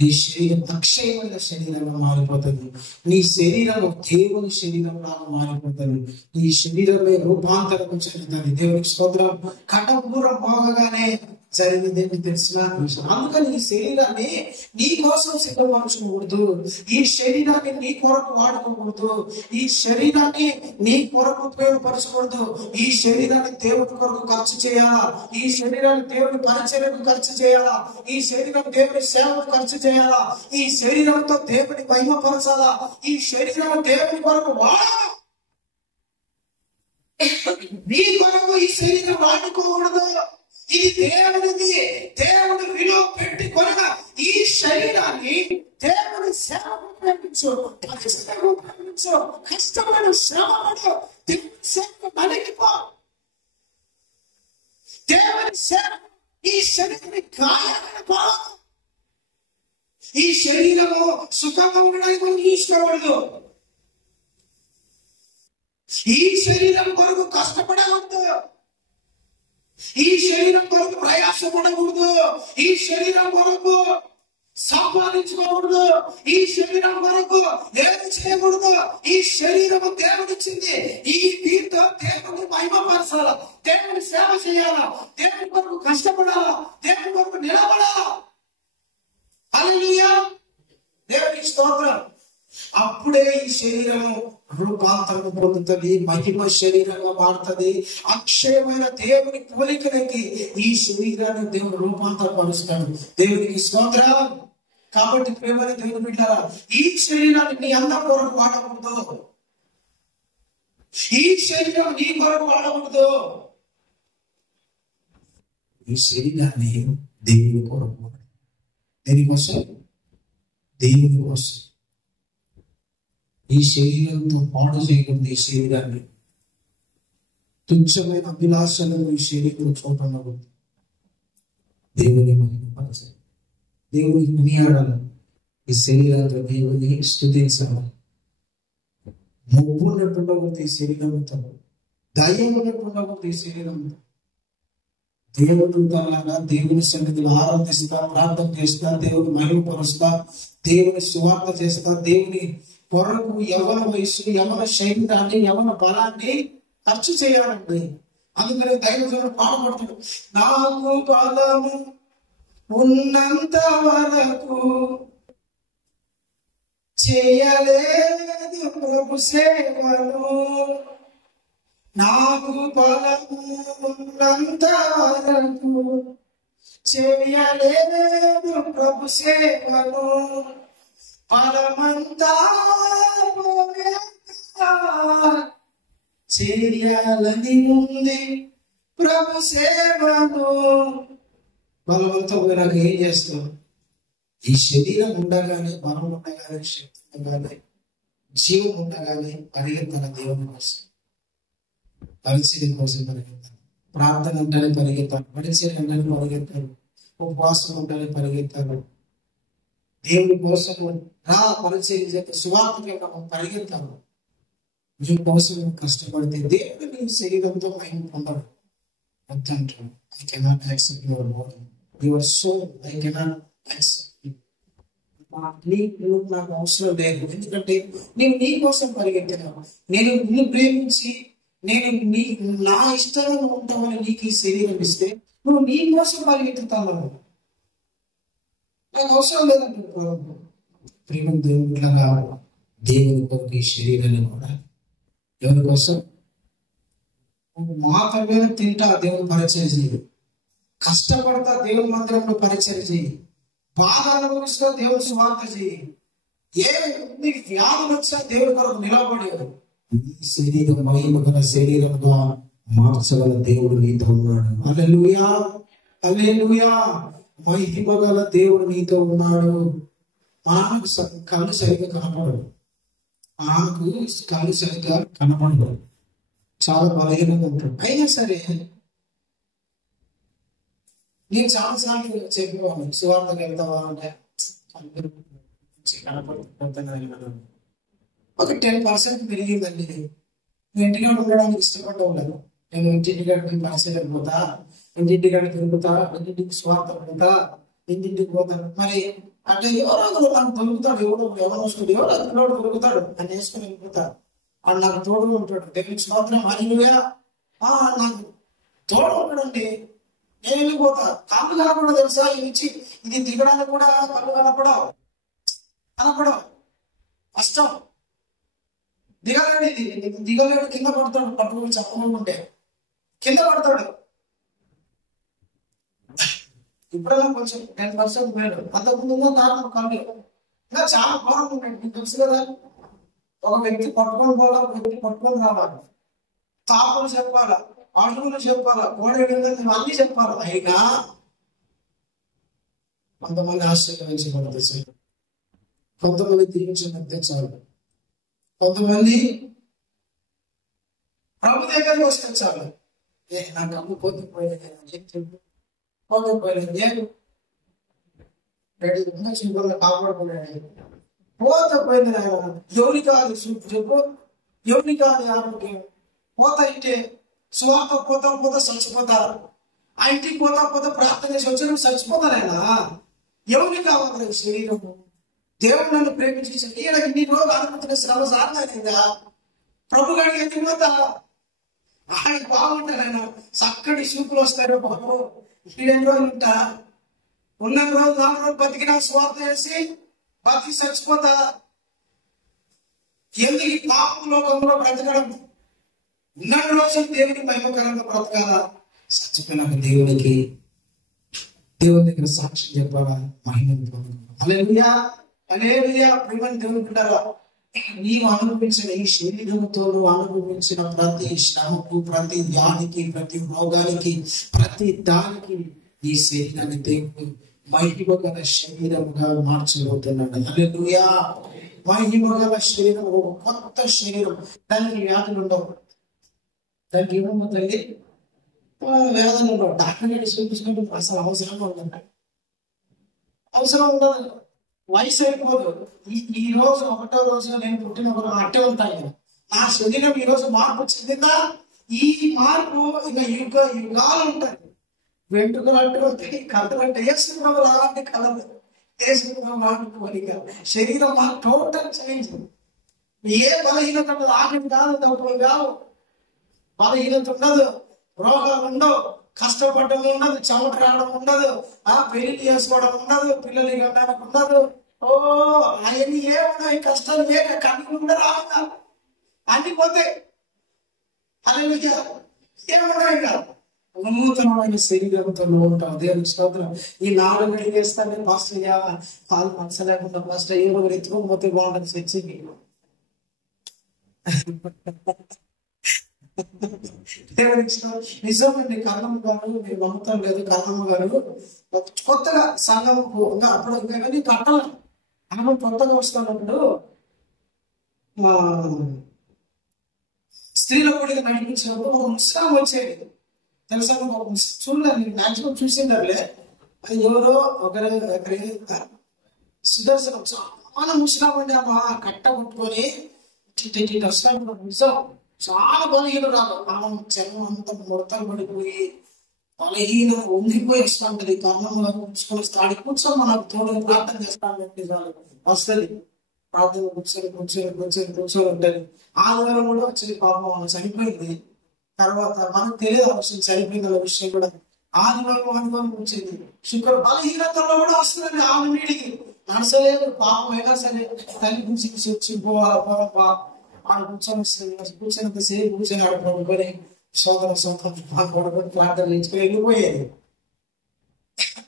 నీ శరీరం అక్షయమైన శరీరంగా మారిపోతుంది. నీ శరీరం దేవుని శరీరంగా మారిపోతుంది. నీ శరీరమే రూపాంతరం చెందుతుంది. దేవునికి స్తోత్రం. కటపూరం పోగగానే జరిగింది ఏంటి తెలిసిన విషయం. అందుకని ఈ శరీరాన్ని నీ కోసం సిద్ధపరచకూడదు, ఈ శరీరాన్ని నీ కొరకు వాడుకోకూడదు, ఈ శరీరాన్ని నీ కొరకు ఉపయోగపరచకూడదు. ఈ శరీరాన్ని దేవుడి కొరకు ఖర్చు చేయాలా, ఈ శరీరాన్ని దేవుడి పరిచర్యకు ఖర్చు చేయాలా, ఈ శరీరం దేవుడి సేవకు ఖర్చు చేయాలా, ఈ శరీరంతో దేవుని మహిమపరచాలా, ఈ శరీరాన్ని దేవుని కొరకు వాడాలా. నీ కొరకు ఈ శరీరం వాడుకోకూడదు. ఇది దేవుడిది, దేవుడు విలువ పెట్టి కొనగా ఈ శరీరాన్ని దేవుడి సేవకు ఉపయోగించు, కష్టపడు, శ్రమపడు, దేవుడి సేవకు నలిగిపో. దేవుడి సేవ ఈ శరీరాన్ని గాయాలపో. ఈ శరీరము సుఖంగా ఉండడానికి మనం చూసుకోకూడదు. ఈ శరీరం కొరకు కష్టపడవద్దు. ఈ శరీరం కొరకు ప్రయాసపడకూడదు. ఈ శరీరం కొరకు సంపాదించుకోకూడదు. ఈ శరీరం కొరకు ఏమి చేయకూడదు. ఈ శరీరం దేవుడిచ్చింది. ఈ దీంతో దేవుని మహిమపరచాలా, దేవుని సేవ చేయాలా, దేవుని కొరకు కష్టపడాలా, దేవుని కొరకు నిలబడాలా. హల్లెలూయా, దేవునికి స్తోత్రం. అప్పుడే ఈ శరీరం రూపాంతరం పొందుతుంది, మహిమ శరీరంగా మారుతుంది. అక్షయమైన దేవుని పోలికలకి ఈ శరీరాన్ని దేవుడు రూపాంతరపరుస్తాడు. దేవునికి స్తోత్రం. కాబట్టి ప్రేమని దేవుని బిడ్డలారా, ఈ శరీరాన్ని నీ అందం కొరకు వాడకూడదు. ఈ శరీరం నీ కొరకు వాడకూడదు. ఈ శరీరాన్ని దేవుని కొరకు, దేనికోసం? దేవుని కోసం. ఈ శరీరంతో పాడు చేయకూడదు. ఈ శరీరాన్ని తుచ్చమైన అభిలాషలను ఈ శరీరంలో చూడకూడదు. దేవుని మహిమపరచాలి, దేవుని కొనియాడాలి. ఈ శరీరంతో దేవుని స్తుతించాలి. మొగ్గు ఉన్నట్టుండకూడదు ఈ శరీరంతో, దయ్యం ఉన్నట్టుండకూడదు ఈ శరీరంతో. దేవుడులాగా దేవుని సన్నిధిలో ఆరాధిస్తా, ప్రార్థన చేస్తా, దేవుని మహిమపరుస్తా, దేవుని సువార్త చేస్తా, దేవుని కొరకు యవన వయస్సు, యవన శరీరాన్ని, యవన బలాన్ని ఖర్చు చేయాలండి. అందుకని దైవజనుడు పాడబడుతుంది, నాకు బలము ఉన్నంత వరకు చేయలేదు ప్రభు సేవను. నాకు బలము ఉన్నంత వరకు చేయలేదు ప్రభు సేవను. బలమంతా చేయాలని ఉంది ప్రభు సేవను. బలవంతో పోయినాక ఏం చేస్తాం? ఈ శరీరం ఉండగానే, బలం ఉండగానే, శక్తి ఉండగానే, జీవం ఉండగానే పరిగెత్తాల దేవుని కోసం, పరిచయం కోసం పరిగెత్తాలి. ప్రార్థన ఉంటేనే పరిగెత్తాలి, పరిచయం ఉంటేనే పరిగెత్తాలి, ఉపవాసం ఉంటేనే పరిగెత్తాలి. దేవుని కోసం రా పరిచయం చేస్తే సువార్తకి పరిగెత్తాము. నీ కోసం కష్టపడితే దేవుడు నీ శరీరంతో మహిమ పొందడు. వద్దంటాడు. I cannot accept your body, your soul. I cannot accept you. నాకు అవసరం లేదు. ఎందుకంటే నేను నీ కోసం పరిగెత్తినాను. నేను నిన్ను ప్రేమించి నేను నా ఇష్టంగా ఉంటామని నీకు ఈ శరీరం ఇస్తే నువ్వు నీ కోసం పరిగెత్తుతాను. నాకు అవసరం లేదంటున్నాను. ప్రేమ దేవుడిలాగా దేవుని కొరకు ఈ శరీరాన్ని కూడా ఎవరి కోసం? మాత్రమే తింటా దేవుని పరిచయం చేయి, కష్టపడతా దేవుని మందిరంలో పరిచయం చేయి, బాధ అనుభవిస్తా దేవుని సువార్త చేయి. నీకు వ్యాధులు వచ్చా దేవుని కొరకు నిలబడేది. ఈ శరీరం మహిమ గల శరీరంగా మార్చగల దేవుడు నీతో ఉన్నాడు. హల్లెలూయా, హల్లెలూయా. మహిమ గల దేవుడు నీతో ఉన్నాడు. మనకు కళ్ళు సరిగ్గా కనపడదు, మనకు కళ్ళు సరిగ్గా కనపడదు, చాలా బలహీనంగా ఉంటాడు. అయినా సరే నేను చాలాసార్లు చెప్పేవాళ్ళు, సువార్తకు వెళ్తావా అంటే కనపడుతున్నాను. ఒక 10% పెరిగిందండి. నేను ఇంటికాడ ఉండడానికి ఇష్టపడలేదు. నేను ఇంటింటికాడికి పరిచయం పోతా, ఇంటింటికాడ తిరుగుతా, ఇంటింటికి స్వార్థ పోతా, ఇంటింటికి పోతాను. మరి అంటే ఎవరో నాకు దొరుకుతాడు, ఎవరో వస్తాడు, ఎవరో పిల్లడు దొరుకుతాడు, అని వేసుకొని వెళ్ళిపోతాడు. వాడు నాకు తోడు ఉంటాడు. దేవునికి స్వాతంత్రం అనివే నాకు తోడు ఉంటాడండి. నేను వెళ్ళిపోతా. కాళ్ళు కనపడవు తెలుసా? ఇది దిగడానికి కూడా కళ్ళు కనపడవు, కష్టం. దిగలేడు, ఇది దిగలేడు, కింద పడతాడు. పట్టుకుని చెప్పకుంటే కింద పడతాడు. ఇప్పుడైనా కొంచెం 10% పోయాడు. అంతకుముందు కారణం కళ్ళు ఇంకా చాలా బాగుంది. మీకు తెలుసు కదా, ఒక వ్యక్తి పట్టుకొని పోవాలి, ఒక వ్యక్తి పట్టుకొని రావాలి, తాపులు చెప్పాలా, అడుగులు చెప్పాలా, గోడ అన్ని చెప్పాలి. అయినా కొంతమంది ఆశ్చర్యించబడతాయి, కొంతమంది తీర్చినట్టే చాలు, కొంతమంది ప్రభు దగ్గరికి వస్తే చాలు. నాకు అమ్మ పోతే కాపాడుకున్నాడు. పోత పోయింది ఆయన. ఎవరి కాదు చెప్పు, ఎవరి కాదు ఆరోగ్యం. పోత ఇంటే సువార్త పోతా చచ్చిపోతారు. ఆ ఇంటికి పోతా పోతా ప్రార్థన చేసి వచ్చి నువ్వు చచ్చిపోతానైనా ఎవరికి కావాలి శరీరము? దేవుడు నన్ను ప్రేమించి ఈయనకి నీ రోజు అనుమతిన శ్రమ సాధనైందా? ప్రభు గారికి ఎందుకు పోతా? ఆయన బాగుంటారైనా చక్కటి సూపులు వస్తారు. బాబు ఈడెన్ని రోజులు ఉంటా? ఉన్న రోజు 4 రోజులు బతికినా స్వార్థ చేసి బతికి చచ్చిపోతా. ఎందుకు ఈ పాప లోకంలో బ్రతకడం? ఉన్న రోజులు దేవునికి మహిమకరంగా బ్రతకాలా? చచ్చిపోయినాక దేవుని దగ్గర సాక్ష్యం చెప్పాలా? మహిమను పొందుకోవాలి. హల్లెలూయా, హల్లెలూయా. ప్రియమైన దేవుని బిడ్డలారా, నీవు అనుభవించిన ఈ శరీరంతో నువ్వు అనుభవించిన ప్రతి శ్రమకు, ప్రతి వ్యాధికి, ప్రతి రోగానికి, ప్రతి దానికి నీ శరీరాన్ని దేవుడు మహిమ గల శరీరముగా మార్చబోతున్నాడు. హల్లెలూయా. మహిమ గల శరీరం, ఒక కొత్త శరీరం. దానికి వ్యాధులు ఉండవు. దానికి ఏమన్నా తల్లి వేదన ఉండవు. డాక్టర్ చూపించుకుంటూ అసలు అవసరంగా ఉండదు. అవసరం ఉండదు. వయసు అయిపోదు. ఈ రోజు 1వ రోజున నేను పుట్టిన అట్టే ఉంటాయి. నా శరీరం ఈ రోజు మార్పు చెందిందా? ఈ మార్పు ఇంకా యుగాలు ఉంటాయి. వెంట్రుకలు అంటూ ఉంటాయి, కథలు అంటే వేసుకున్నాం అలాంటి కళలు, వేసుకున్నాం లాంటి కోరిక. శరీరం మా టోటల్ చేంజ్. ఏ బలహీనత ఉండదు. ఆకలి కాదు, డబ్బులు కావు, బలహీనత ఉండదు, రోగాలు ఉండవు, కష్టపడడం ఉండదు, చెమట రావడం ఉండదు, పెళ్లి చేసుకోవడం ఉండదు, పిల్లలు కట్టడానికి ఉండదు. అవన్నీ ఏమున్నాయి? కష్టాలు లేక కన్నులు కూడా రావున్నా అన్ని పోతాయి. హల్లెలూయా. ఏమున్నాయి? నూతనమైన శరీరంతో ఉంటాం. దేవుని స్తోత్రం. ఈ 4 గంటలు చేస్తానే పాస్టర్ పాలు మనసు లేకుండా పాస్టర్ ఏ రోజు ఎత్తుకోకపోతే బాగుంటుంది చర్చికి. నిజమండి. కర్ణమ్మ గారు, నేను నమ్ముతాను లేదు, కర్ణమ్మ గారు కొత్తగా సంఘం అప్పుడు ఇంకా కట్టాలి. ఆమె కొత్తగా వస్తున్నప్పుడు స్త్రీల కూడా నడిపించినప్పుడు ఒక ముస్లాం వచ్చేది. తెలుసా? చూడలేదు, మ్యాక్సిమం చూసిందర్లే. అది ఎవరో ఒకరి సుదర్శనం చాలా ముస్లాం అండి. ఆమె కట్ట కొట్టుకొని వస్తాను. నిజం చాలా బలహీనురాలు. ఆమె చర్మం అంతా ముడతలు పడిపోయి బలహీన వంగిపోయి వస్తుంటది. కర్ణంలో కూర్చుకొని స్థాడి కూర్చొని మనకు తోడు ప్రార్థన చేస్తానంటే వస్తుంది. ప్రార్థన కూర్చొని ఉంటుంది. ఆదివారం కూడా వచ్చింది. పాపం ఆమె చనిపోయింది. తర్వాత మనకు తెలియదు ఆ విషయం, చనిపోయింది విషయం కూడా. ఆదివారం వచ్చింది. బలహీనతలో కూడా వస్తుందండి. ఆమె నీడికి నడసలేదు. పాపం అయినా సరే తల్లి గురించి వచ్చి పోవాలా ఆడ కూర్చొని సేపు కూర్చొని ఆడ పడుకొని సోదర పడుకొని ప్రార్థనలు ఇచ్చుకొని వెళ్ళిపోయేది.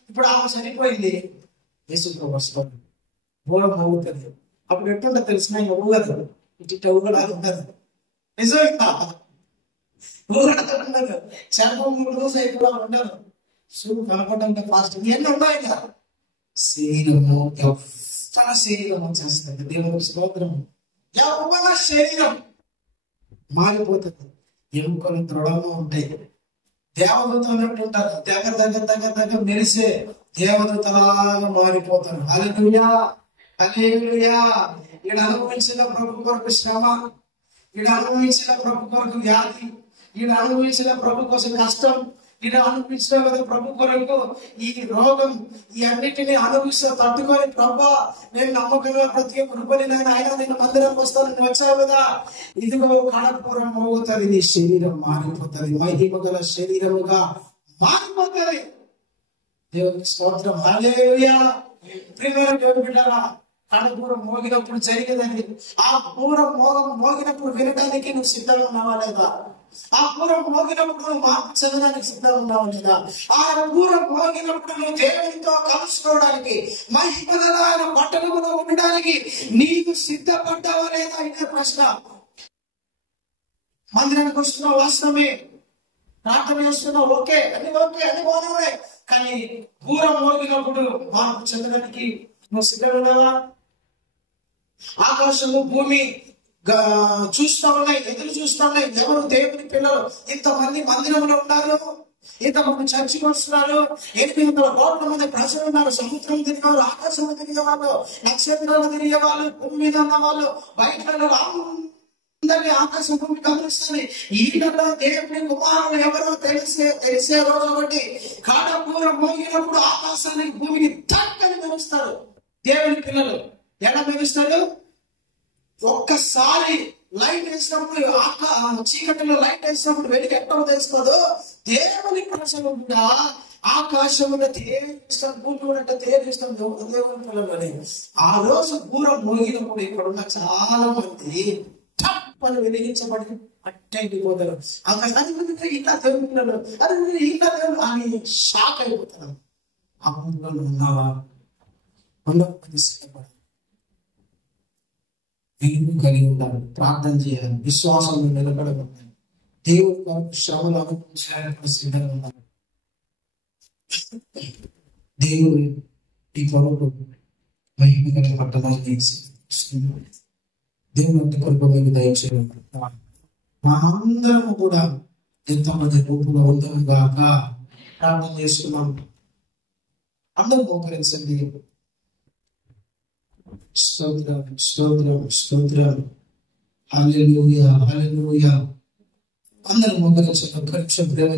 ఇప్పుడు ఆమె చనిపోయింది. యేసుప్రభు వస్తుంది, మూలం అవుతుంది. అప్పుడు ఎట్టుంటో తెలిసిన ఊగదు, ఇటు ఊగడాలు ఉండదు. నిజంగా ఊగడాలు ఉండదు. చర్మం 3 రోజులు అయిపోవడా ఉండదు. సూర్యుడు కనపడడం ఫాస్ట్ ఇవన్నీ ఉన్నాయి కదా. శరీరము చాలా శరీరం వచ్చేస్తుంది. దేవుని స్తోత్రం. యవ్వన శరీరం మారిపోతుంది. ఎముకలు దృఢంగా ఉంటాయి. దేవదూత అన్నట్టు ఉంటారు. దగ్గర మెరిసే దేవదూతలాగా మారిపోతారు. హల్లెలూయా, హల్లెలూయా. ఈడ అనుభవించిన ప్రభు కొరకు శ్రమ, ఈడ అనుభవించిన ప్రభు కొరకు వ్యాధి, ఈడ అనుభవించిన ప్రభు కోసం కష్టం, ఈడ అనుభవించిన ప్రభు కొరకు ఈ రోగం, ఈ అన్నిటిని అనుభవిస్తూ తట్టుకొని ప్రభా నేను నమ్మకంగా ప్రతి కృపని ఆయన నేను మందిరం వస్తాను, నువ్వు వచ్చావు కదా, ఇదిగో కడపూరం మోగుతుంది. నీ శరీరం మారిపోతుంది. మహిమ గల శరీరముగా మారిపోతుంది. దేవునికి స్తోత్రం. హల్లెలూయా. ప్రియమైన దేవుని బిడ్డలారా, కడపూరం మోగినప్పుడు జరిగేదని, ఆ పూరం మోగినప్పుడు వినడానికి నువ్వు సిద్ధంగా ఉన్నావా లేదా? ఆ పూరం మోగినప్పుడు నువ్వు మార్పు చెందడానికి సిద్ధంగా ఉన్నావా లేదా? ఆ పూరం మోగినప్పుడు నువ్వు దేవునితో కలుసుకోవడానికి, మహిమగల పట్టణంలో ఉండడానికి నీకు సిద్ధపడ్డావా లేదా? ఇదే ప్రశ్న. మందిరానికి వస్తున్నావు, వాస్తవమే. ప్రార్థన చేస్తున్నావు, ఓకే, అన్ని బాగున్నాయి. కానీ పూరం మోగినప్పుడు మార్పు చెందడానికి నువ్వు సిద్ధంగా ఉన్నావా? ఆకాశము భూమి చూస్తా ఉన్నాయి, ఎదురు చూస్తా ఉన్నాయి. ఎవరు దేవుని పిల్లలు? ఇంతమంది మందిరంలో ఉన్నారు, ఇంతమంది చర్చికి వస్తున్నారు, 800 కోట్ల మంది ప్రజలు ఉన్నారు. సముద్రం తిరిగే వాళ్ళు, ఆకాశంలో తిరిగే వాళ్ళు, నక్షత్రాలు తిరిగే వాళ్ళు, భూమి మీద ఉన్న వాళ్ళు, బయట అందరినీ ఆకాశం భూమి గమనిస్తుంది. ఈయనలో దేవుని కుమారులు ఎవరో తెలిసే రోజు ఒకటి కాడపూరం మోగినప్పుడు ఆకాశానికి భూమికి దక్కని మెరుస్తాడు. దేవుని పిల్లలు ఎలా మెరుస్తాడు? ఒక్కసారి లైట్ వేసినప్పుడు చీకటిలో లైట్ వేసినప్పుడు వెలికి ఎక్కడ తెలుసుకోదు. దేవుని ప్రసవం కూడా ఆకాశంలో తేలిస్తాడు, భూమి కూడా తేలిస్తాడు దేవుని పిల్లలని. ఆ రోజు పూరం మోగినప్పుడు ఇక్కడ ఉన్న చాలా మంది తప్పని వెలిగించబడి అట్టయిపోతారు. ఇలా దేవుని పిల్లలు ఇలా దేవుడు అని షాక్ అయిపోతారు. అందులో ఉన్నావా? దేవుడు కలిగి ఉండాలి, ప్రార్థన చేయాలి, విశ్వాసంలో నిలబడాలి, దేవుడి కొరకు శ్రమలు అనుభవించాలని సిద్ధంగా ఉండాలి. దేవుడు ఈ కొరకు మహిమగల పట్టణాన్ని దేవుని కొరకు మేము దయచేయాలి. మా అందరము కూడా ఎంతమంది రూపంలో ఉందాముగా ప్రార్థన చేస్తున్నాం. అందరూ మోకరించండి. స్తోత్రం స్తోత్రం స్తోత్రం. హల్లెలూయా హల్లెలూయా. అందరూ మోకరించండి. ఒక్క నిమిషం ప్రేమ